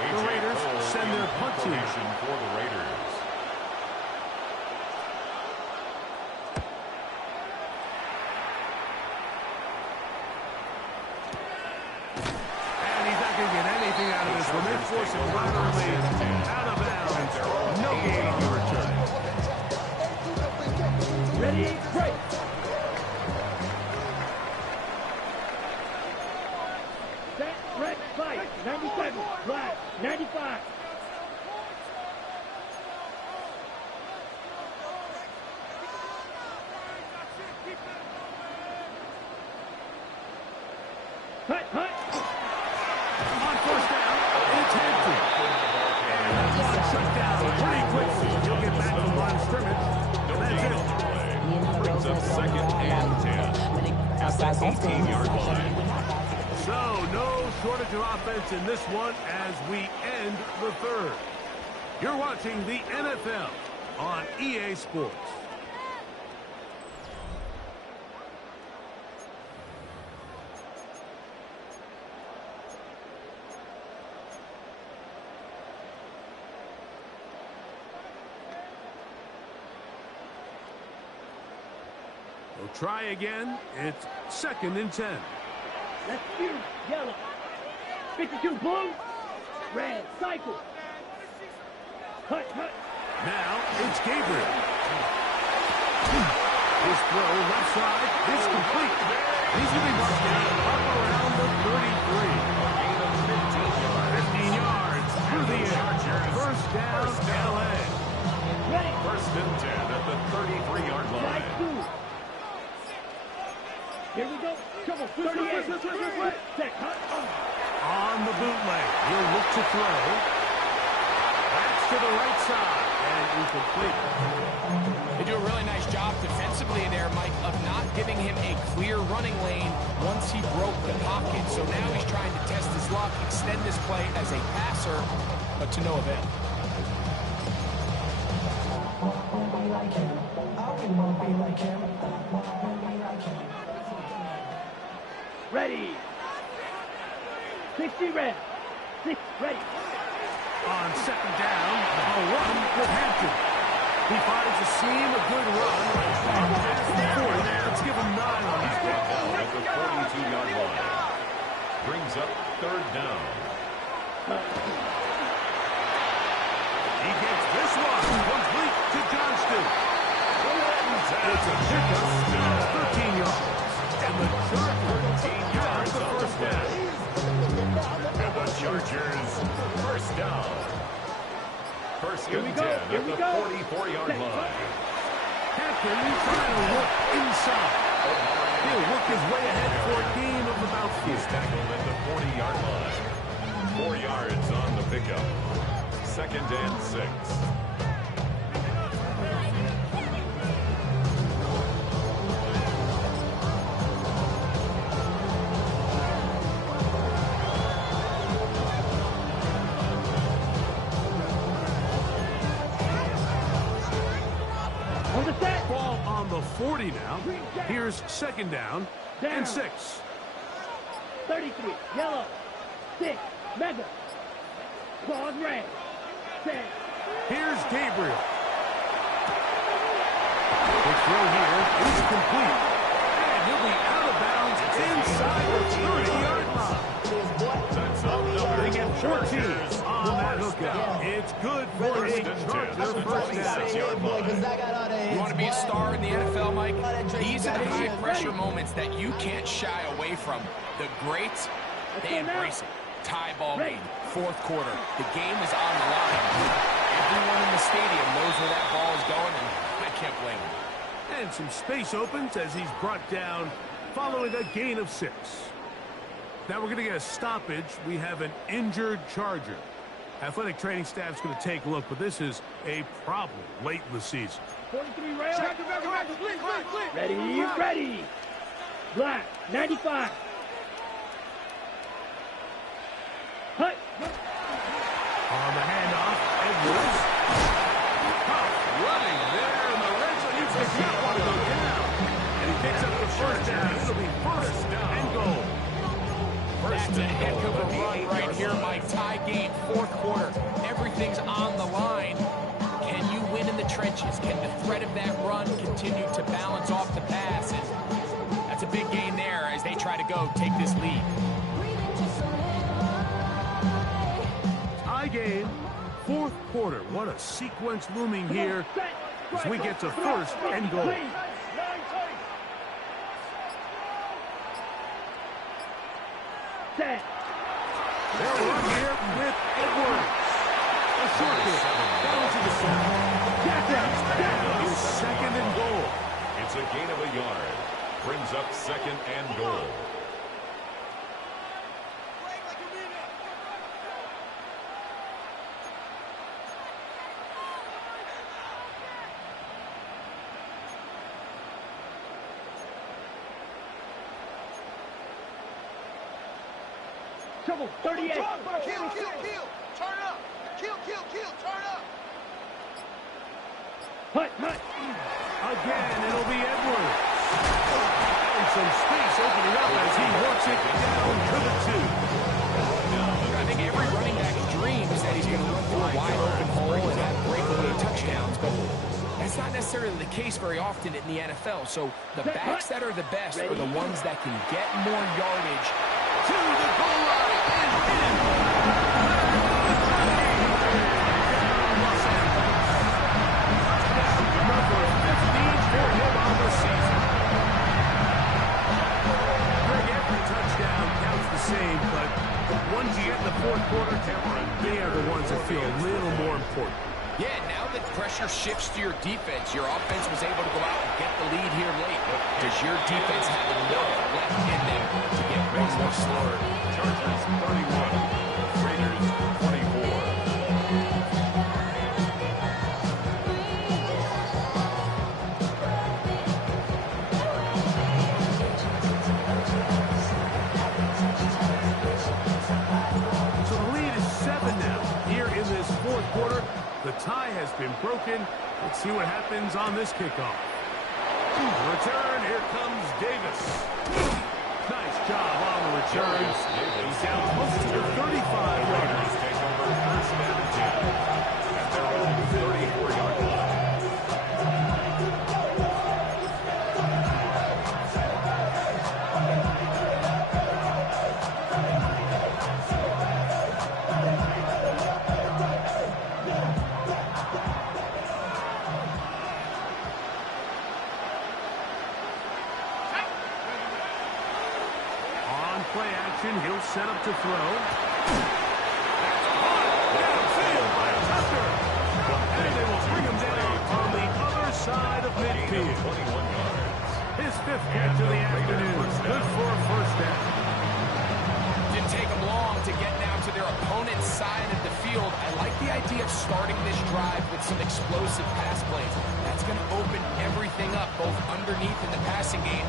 The Raiders send their punt team. For the Raiders. And he's not going to get anything out of this one. They force him laterally out of bounds. No gain on the return. Ready, break. Set, red, fight. 97, black, 95. Hut, hut. On 1st down, it's empty. And that one shut down pretty quickly. He'll get back to the line of scrimmage. That's it. Brings up 2nd and 10 at the 18-yard line. So, no shortage of offense in this one as we end the 3rd. You're watching the NFL on EA Sports. We'll try again. It's 2nd and 10. Let's shoot. Yellow. 52 blue. Red. Cycle. Hut, hut. Now it's Gabriel. His throw left side is complete. He's going to be marked down up around the 33. Gain of 15 yards. 15 yards through the air. 1st down, LA. Ready. 1st and 10 at the 33-yard line. Right through. Here we go. Trouble. 38. Set. Hut. On the bootleg. He'll look to throw. That's to the right side. And incomplete. They do a really nice job defensively there, Mike, of not giving him a clear running lane once he broke the pocket. So now he's trying to test his luck, extend this play as a passer, but to no avail. Ready. 60 red. 6 ready. On 2nd down, a run with Hampton. He finds a seam, a good run. Past the 40. Let's give him 9 on this play. At the 42-yard line. Brings up 3rd down. He gets this one complete to John It's a pickup, 13 yards. And the Chargers 13 yards the first down. And the Chargers first down. First Here we and go. 10 Here at we the go. 44-yard line. Hackett trying to look inside. He'll work his way ahead for a gain of about 4. He's tackled at the 40-yard line. 4 yards on the pickup. Second and 6. On the set. Ball on the 40 now. Here's second down and 6. 33. Yellow. 6. Mega. Claws red. Set. Here's Gabriel. The throw here is complete. And he'll be out of bounds inside the 30-yard line. That's another They get 14 Chargers on that hookup. It's good for a Charger first down. You want to be a star in the NFL, Mike? These are the high-pressure moments that you can't shy away from. The greats, they embrace it. Tie ball game, fourth quarter. The game is on the line. Everyone in the stadium knows where that ball is going, and I can't blame them. And some space opens as he's brought down following a gain of 6. Now we're going to get a stoppage. We have an injured Charger. Athletic training staff's going to take a look, but this is a problem late in the season. 43 rail. Ready, ready. Black, 95. Hut. On the handoff, Edwards. Running there in the red zone. You does not want to go down. And he picks up the first down. It'll be first down and goal. That's a heck of a run right here, Mike. Tie game, fourth quarter. Everything's on the line. Can you win in the trenches? Can the threat of that run continue to balance off the pass? And that's a big gain there as they try to go take this lead. Tie game, fourth quarter. What a sequence looming here as we get to first and goal. Set. They'll run here with Edwards. A short kick down to the center. Is second and goal. It's a gain of a yard. Brings up second and goal. Trouble, 38. Kill, kill, kill. Turn up. Kill, turn up. Hut, hut. Again, it'll be Edwards. And some space opening up as he works it down to the 2. I think every running back dreams that he's going to run through a wide open hole and have breakaway touchdowns, but that's not necessarily the case very often in the NFL. So the backs that are the best are the ones that can get more yardage To the goal line and in. Los Angeles. Number 15 for him on the season. Greg, every touchdown counts the same, but ones you get in the fourth quarter, Cameron, they are the ones that feel a little more important. Yeah, now that pressure shifts to your defense, your offense was able to go out and get the lead here late. But does your defense have enough left in them to get one more stop? Chargers 31. Raiders 24. So the lead is 7 now. Here in this fourth quarter, the tie has been broken. Let's see what happens on this kickoff. Return, here comes Davis. Nice job on the return. He's down close to the 35-yard line. Take over first and 10 at their own 34-yard line. motion. He'll set up to throw. Downfield by Tucker. And they will bring him down on the other side of midfield. 21 yards. His 5th catch of the afternoon. Good for a first down. Didn't take them long to get now to their opponent's side of the field. I like the idea of starting this drive with some explosive pass plays. That's going to open everything up, both underneath in the passing game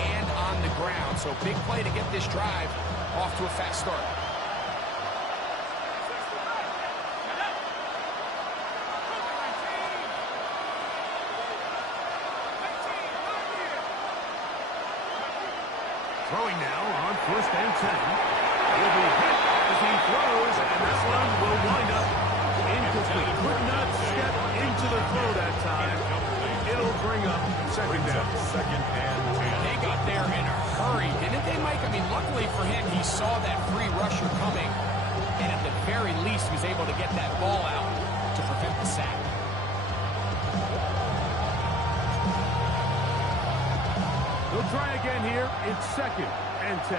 and on the ground. So big play to get this drive off to a fast start. Throwing now on 1st and 10. He'll be hit as he throws, and this one will wind up incomplete. Could not step into the throw that time. It'll bring up 2nd down. 2nd and 10. They got there in a hurry, didn't they, Mike? I mean, luckily for him, he saw that free rusher coming, and at the very least was able to get that ball out to prevent the sack. They'll try again here. It's 2nd and 10.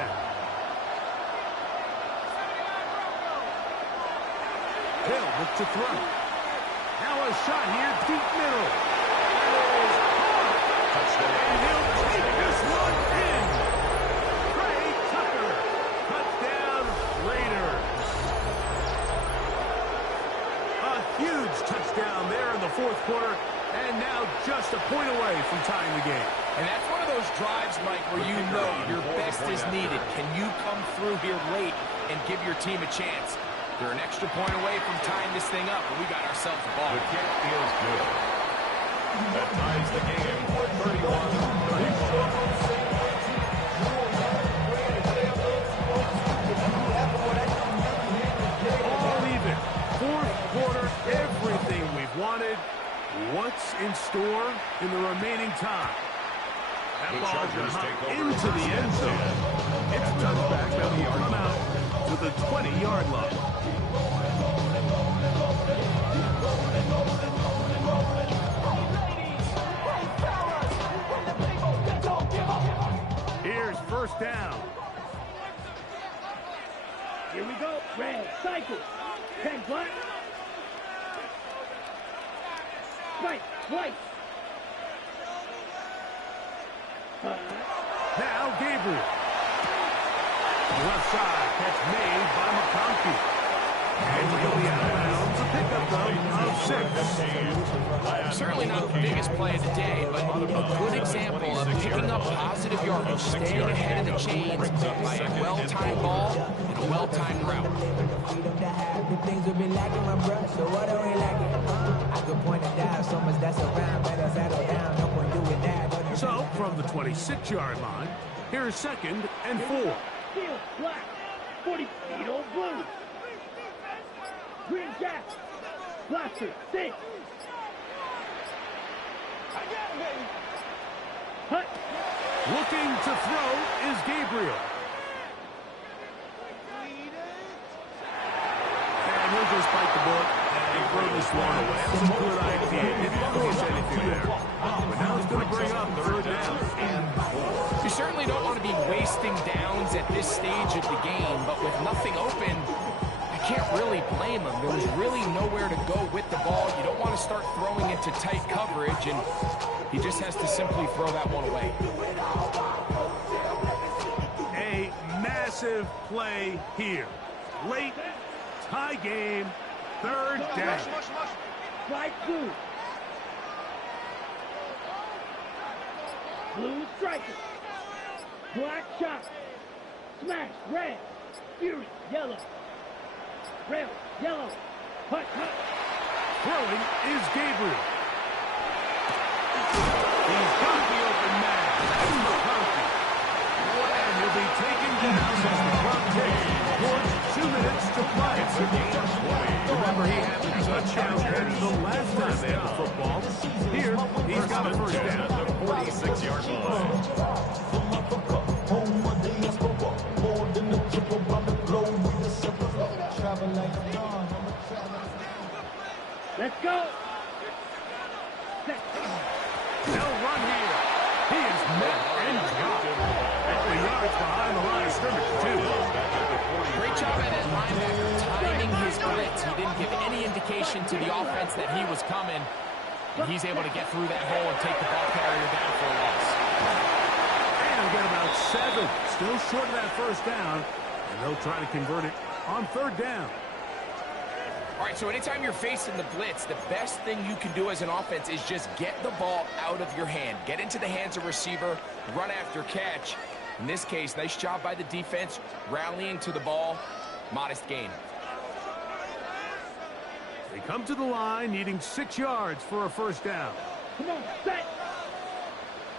Hill looks to throw. Now a shot here, deep middle. And he'll take this one in. Trey Tucker. Touchdown Raiders. A huge touchdown there in the 4th quarter. And now just a point away from tying the game. And that's one of those drives, Mike, where you know your best is needed. Can you come through here late and give your team a chance? They're an extra point away from tying this thing up, but we got ourselves a ball. The kick is good. That ties the game for 31-31. All even. 4th quarter, everything we've wanted. What's in store in the remaining time? That ball going to hop into the end zone. It's a touchback that will come out to the 20-yard line. Here's 1st down. Here we go. Red, cycle. 10 black. Right, right. Now Gabriel. Left side catch made by McConkey. And he'll be out of bounds. A pickup though of 6. Certainly not the biggest play of the day, but a good example of picking up positive yardage, staying ahead of the chains by a well-timed ball and a well-timed route. Things will be lacking, my bruh, so what are we lacking? I could point it down, so much that's around, better settle down, no point doing that. So, from the 26-yard line, here's 2nd and 4. Steel, black. 40 feet old blue. Green jack. Blaster, 6. Hut. Looking to throw is Gabriel. And he'll just bite the bullet and throw this one away. That's a good idea. Didn't lose anything there. But now it's going to bring up 3rd down. You certainly don't want to be wasting downs at this stage of the game, but with nothing open, I can't really blame him. There was really nowhere to go with the ball. You don't want to start throwing into tight coverage, and he just has to simply throw that one away. A massive play here. Late, tie game, 3rd down. Right blue. Blue striker. Black shot. Smash, red. Fury, yellow. Rail, yellow. Hut, hut. Throwing is Gabriel. He's got the open man. It's McConkey. And he'll be taken down as the clock ticks towards 2 minutes to play. Remember, he had the touchdown catch the last time they had the football. Here, he's got a 1st down. At the 46-yard line. Let's go. They'll run here. He is met and dropped at the yard yards behind the line of scrimmage, too. Great job by that linebacker timing his blitz. He didn't give any indication to the offense that he was coming. And he's able to get through that hole and take the ball carrier down for a loss. And they'll get about 7. Still short of that first down. And they'll try to convert it on 3rd down. All right, so anytime you're facing the blitz, the best thing you can do as an offense is just get the ball out of your hand. Get into the hands of receiver, run after catch. In this case, nice job by the defense, rallying to the ball, modest gain. They come to the line, needing 6 yards for a first down. Come on, set.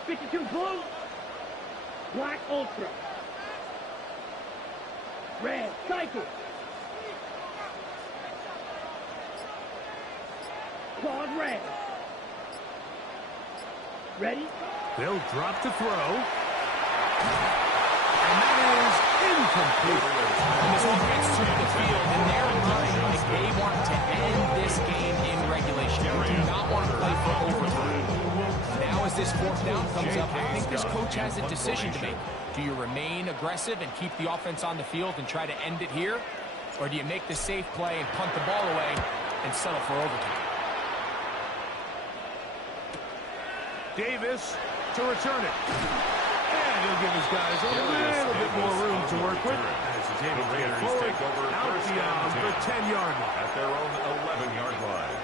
52 blue. Black ultra. Red cycle. Quad red. Ready? They'll drop to throw. And that is incomplete. And this offense took the field in their mind like they want to end this game in regulation. They do not want to play for overtime. Now as this 4th down comes up, I think this coach has a decision to make. Do you remain aggressive and keep the offense on the field and try to end it here? Or do you make the safe play and punt the ball away and settle for overtime? Davis to return it. And he'll give his guys a little bit more room to work with as he's able to get forward out beyond the 10-yard line. At their own 11-yard line.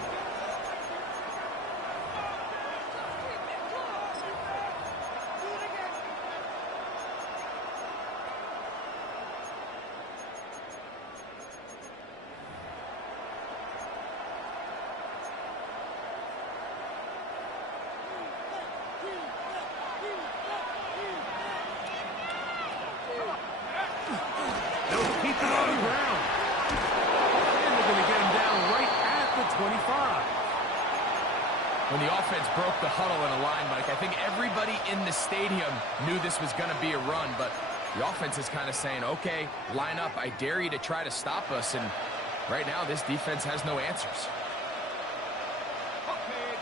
When the offense broke the huddle in a line, Mike, I think everybody in the stadium knew this was going to be a run, but the offense is kind of saying, okay, line up, I dare you to try to stop us, and right now this defense has no answers.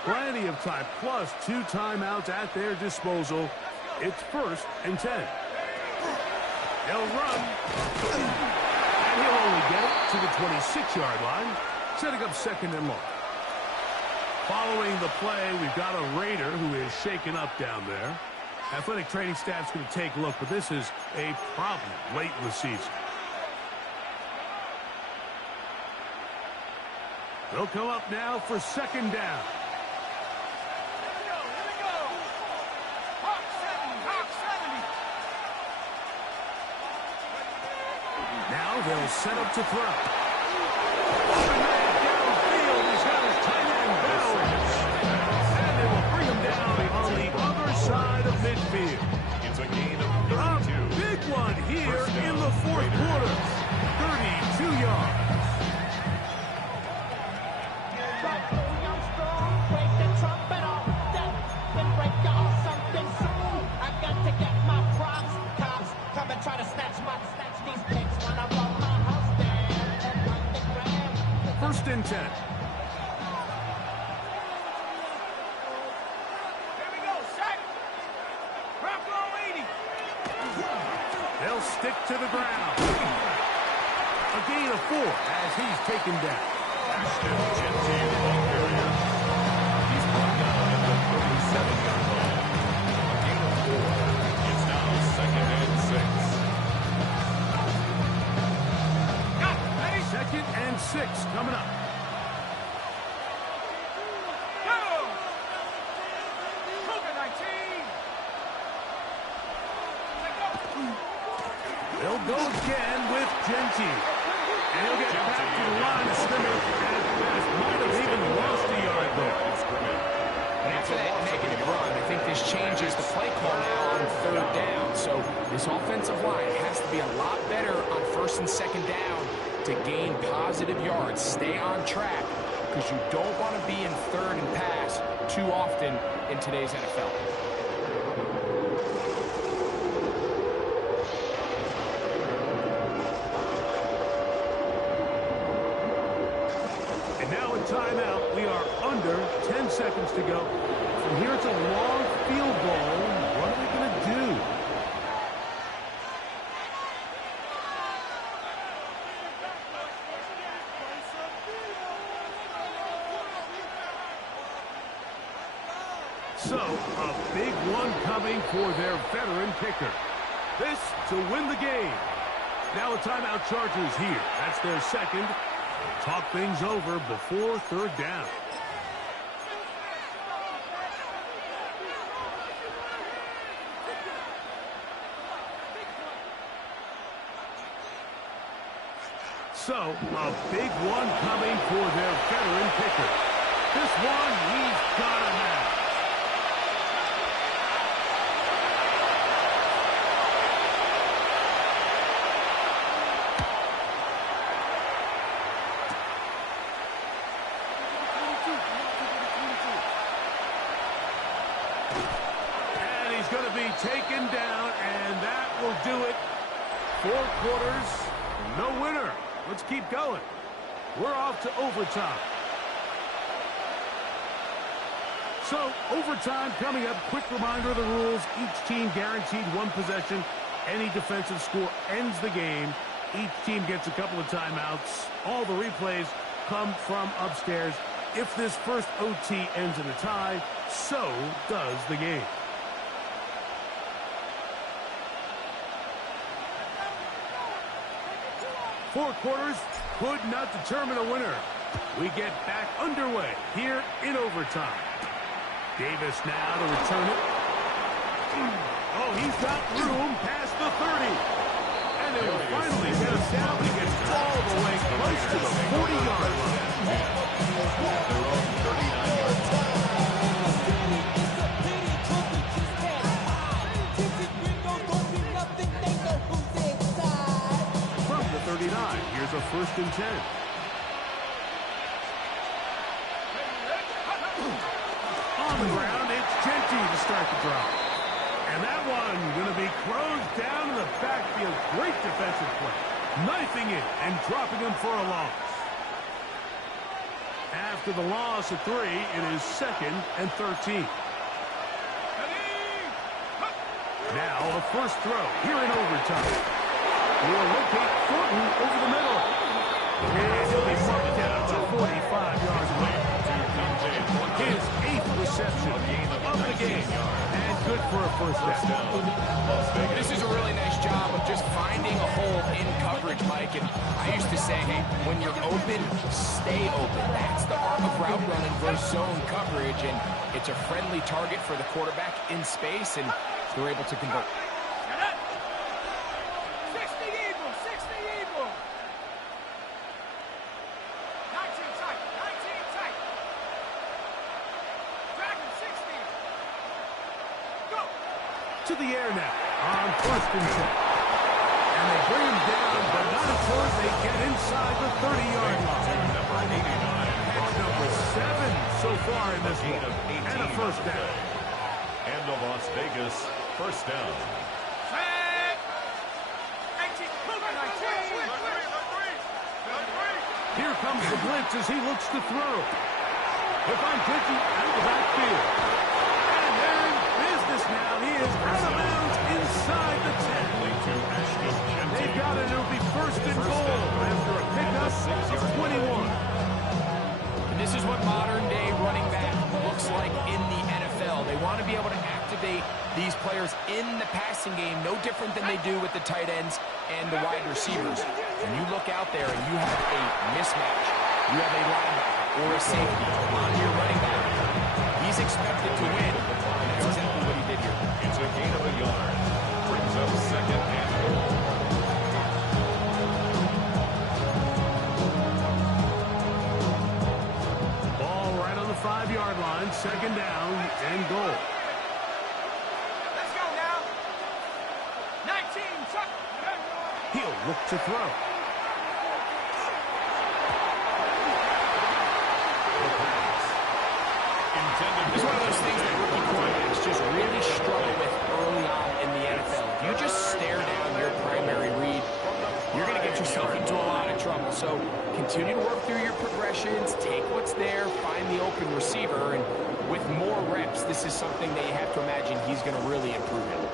Plenty of time, plus 2 timeouts at their disposal. It's 1st and 10. He'll run, and he'll only get it to the 26-yard line, setting up 2nd and long. Following the play, we've got a Raider who is shaken up down there. Athletic training staff's going to take a look, but this is a problem late in the season. They'll come up now for 2nd down. Now they'll set up to throw. Downfield, he's got his tight end Bowers. And they will bring him down on the other side of midfield. It's a gain of 32. A big one here in the 4th quarter. 32 yards. First and 10. Here we go, set. Bronco 80. They'll stick to the ground. A gain of 4 as he's taken down. Ashton Genty, ball carrier. He's brought down at the 37-yard line. A gain of 4. It's now 2nd and 6. 2nd and 6 coming up. They'll go again with Genty. And he'll get back to the line of scrimmage and might have even lost a yard there. And after that negative run, I think this changes the play call now on 3rd down. So this offensive line has to be a lot better on 1st and 2nd down to gain positive yards. Stay on track because you don't want to be in 3rd and pass too often in today's NFL. Timeout. We are under 10 seconds to go. From here, it's a long field goal. What are they going to do? So, a big one coming for their veteran kicker. This to win the game. Now a timeout Chargers here. That's their second. Talk things over before third down. So, a big one coming for their veteran kicker. This one he's got to have. And he's going to be taken down, and that will do it. 4 quarters, no winner. Let's keep going. We're off to overtime. So, overtime coming up. Quick reminder of the rules. Each team guaranteed 1 possession. Any defensive score ends the game. Each team gets a couple of timeouts. All the replays come from upstairs. If this first OT ends in a tie, so does the game. Four quarters could not determine a winner. We get back underway here in overtime. Davis now to return it. Oh, he's got room past the 30. And they will finally get us down. He gets all the way close to the 40-yard line. Their own 39-yard line. From the 39, here's a 1st and 10. On the ground, it's Genty to start the drive. And that one going to be closed down in the backfield. Great defensive play. Knifing it and dropping him for a loss. After the loss of 3, it is 2nd and 13. Now a first throw here in overtime. We'll locate Thornton over the middle. And he'll be marked down to 45-yard line. His 8th reception of the game. And good for a first down. This is a really nice job of just finding a hole in coverage, Mike. And I used to say, hey, when you're open, stay open. That's the art of route running versus zone coverage. And it's a friendly target for the quarterback in space, and they're able to convert. 19 tight. Dragon 60. Go. To the air now on 1st and 10. And they bring him down, but not until they get inside the 30-yard line. That's number 7 so far in this one. And a first down. And the Las Vegas first down. Here comes the blitz as he looks to throw. If I'm Genty out of the backfield. And they're in business now. He is out of bounds inside the 10. They've got it. It'll be 1st and goal after a pickup of 21. And this is what modern-day running back looks like in the NFL. They want to be able to activate these players in the passing game, no different than they do with the tight ends and the wide receivers. When you look out there and you have a mismatch, you have a linebacker or a safety on your running back, he's expected to win. And that's exactly what he did here. It's a gain of a yard. Brings up 2nd and goal. Ball right on the 5-yard line, 2nd down and goal. Let's go now. 19 tuck. He'll look to throw. It's one of those things that rookie quarterbacks just really struggle with early on in the NFL. If you just stare down your primary read, you're going to get yourself into a lot of trouble. So continue to work through your progressions, take what's there, find the open receiver, and with more reps, this is something that you have to imagine he's going to really improve in.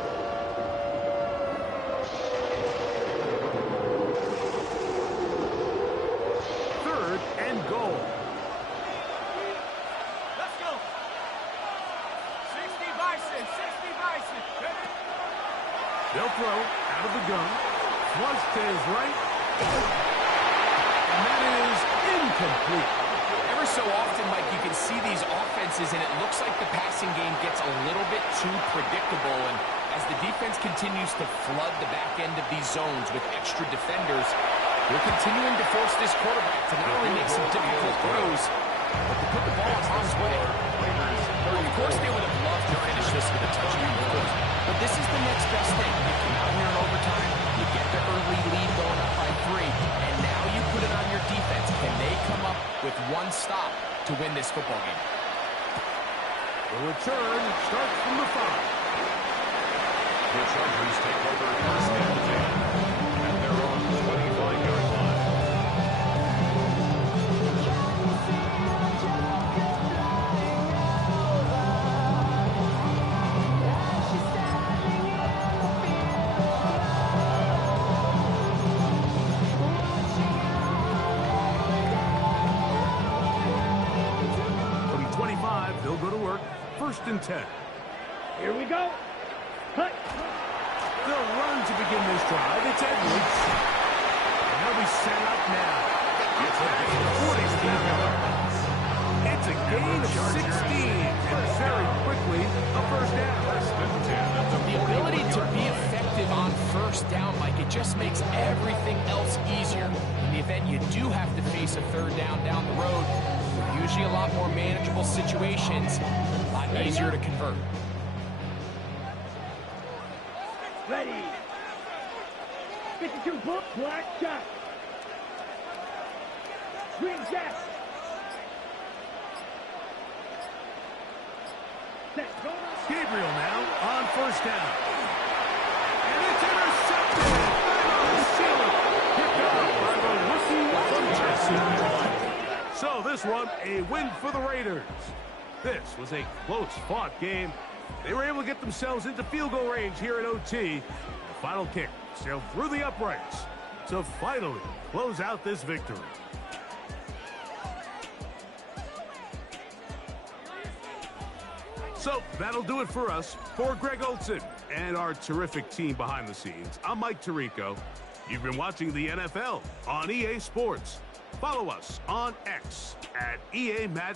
And goal. Let's go. 6. They'll throw out of the gun. Flush to his right. And that is incomplete. Ever so often, Mike, you can see these offenses, and it looks like the passing game gets a little bit too predictable. And as the defense continues to flood the back end of these zones with extra defenders, they're continuing to force this quarterback to not only make some difficult throws, but to put the ball in harm's way. Of course, they would have loved to finish this with a touchdown, of course. But this is the next best thing. You come out here in overtime, you get the early lead going up by 3, and now you put it on your defense. Can they come up with one stop to win this football game? The return starts from the 5. The Chargers take over first and 10 at their own 25-yard line. From 25, they'll go to work. First and 10. Here we go. Cut. They'll run to begin this drive. It's Edwards. And they'll be set up now. It's a gain of 16 yards. It's a gain of 16. And very quickly, a first down. First and 10 at the The ability to be effective on first down, Mike, it just makes everything else easier. In the event you do have to face a third down the road, usually a lot more manageable situations, a lot easier to convert. Ready. 52 book. Black shot. Green jet. Set. Go. Gabriel now on first down. And it's intercepted. Right on the ceiling. Picked up by the rookie. So this one, a win for the Raiders. This was a close-fought game. They were able to get themselves into field goal range here at OT. The final kick sailed through the uprights to finally close out this victory. So that'll do it for us. For Greg Olson and our terrific team behind the scenes, I'm Mike Tirico. You've been watching the NFL on EA Sports. Follow us on X at EA Madden.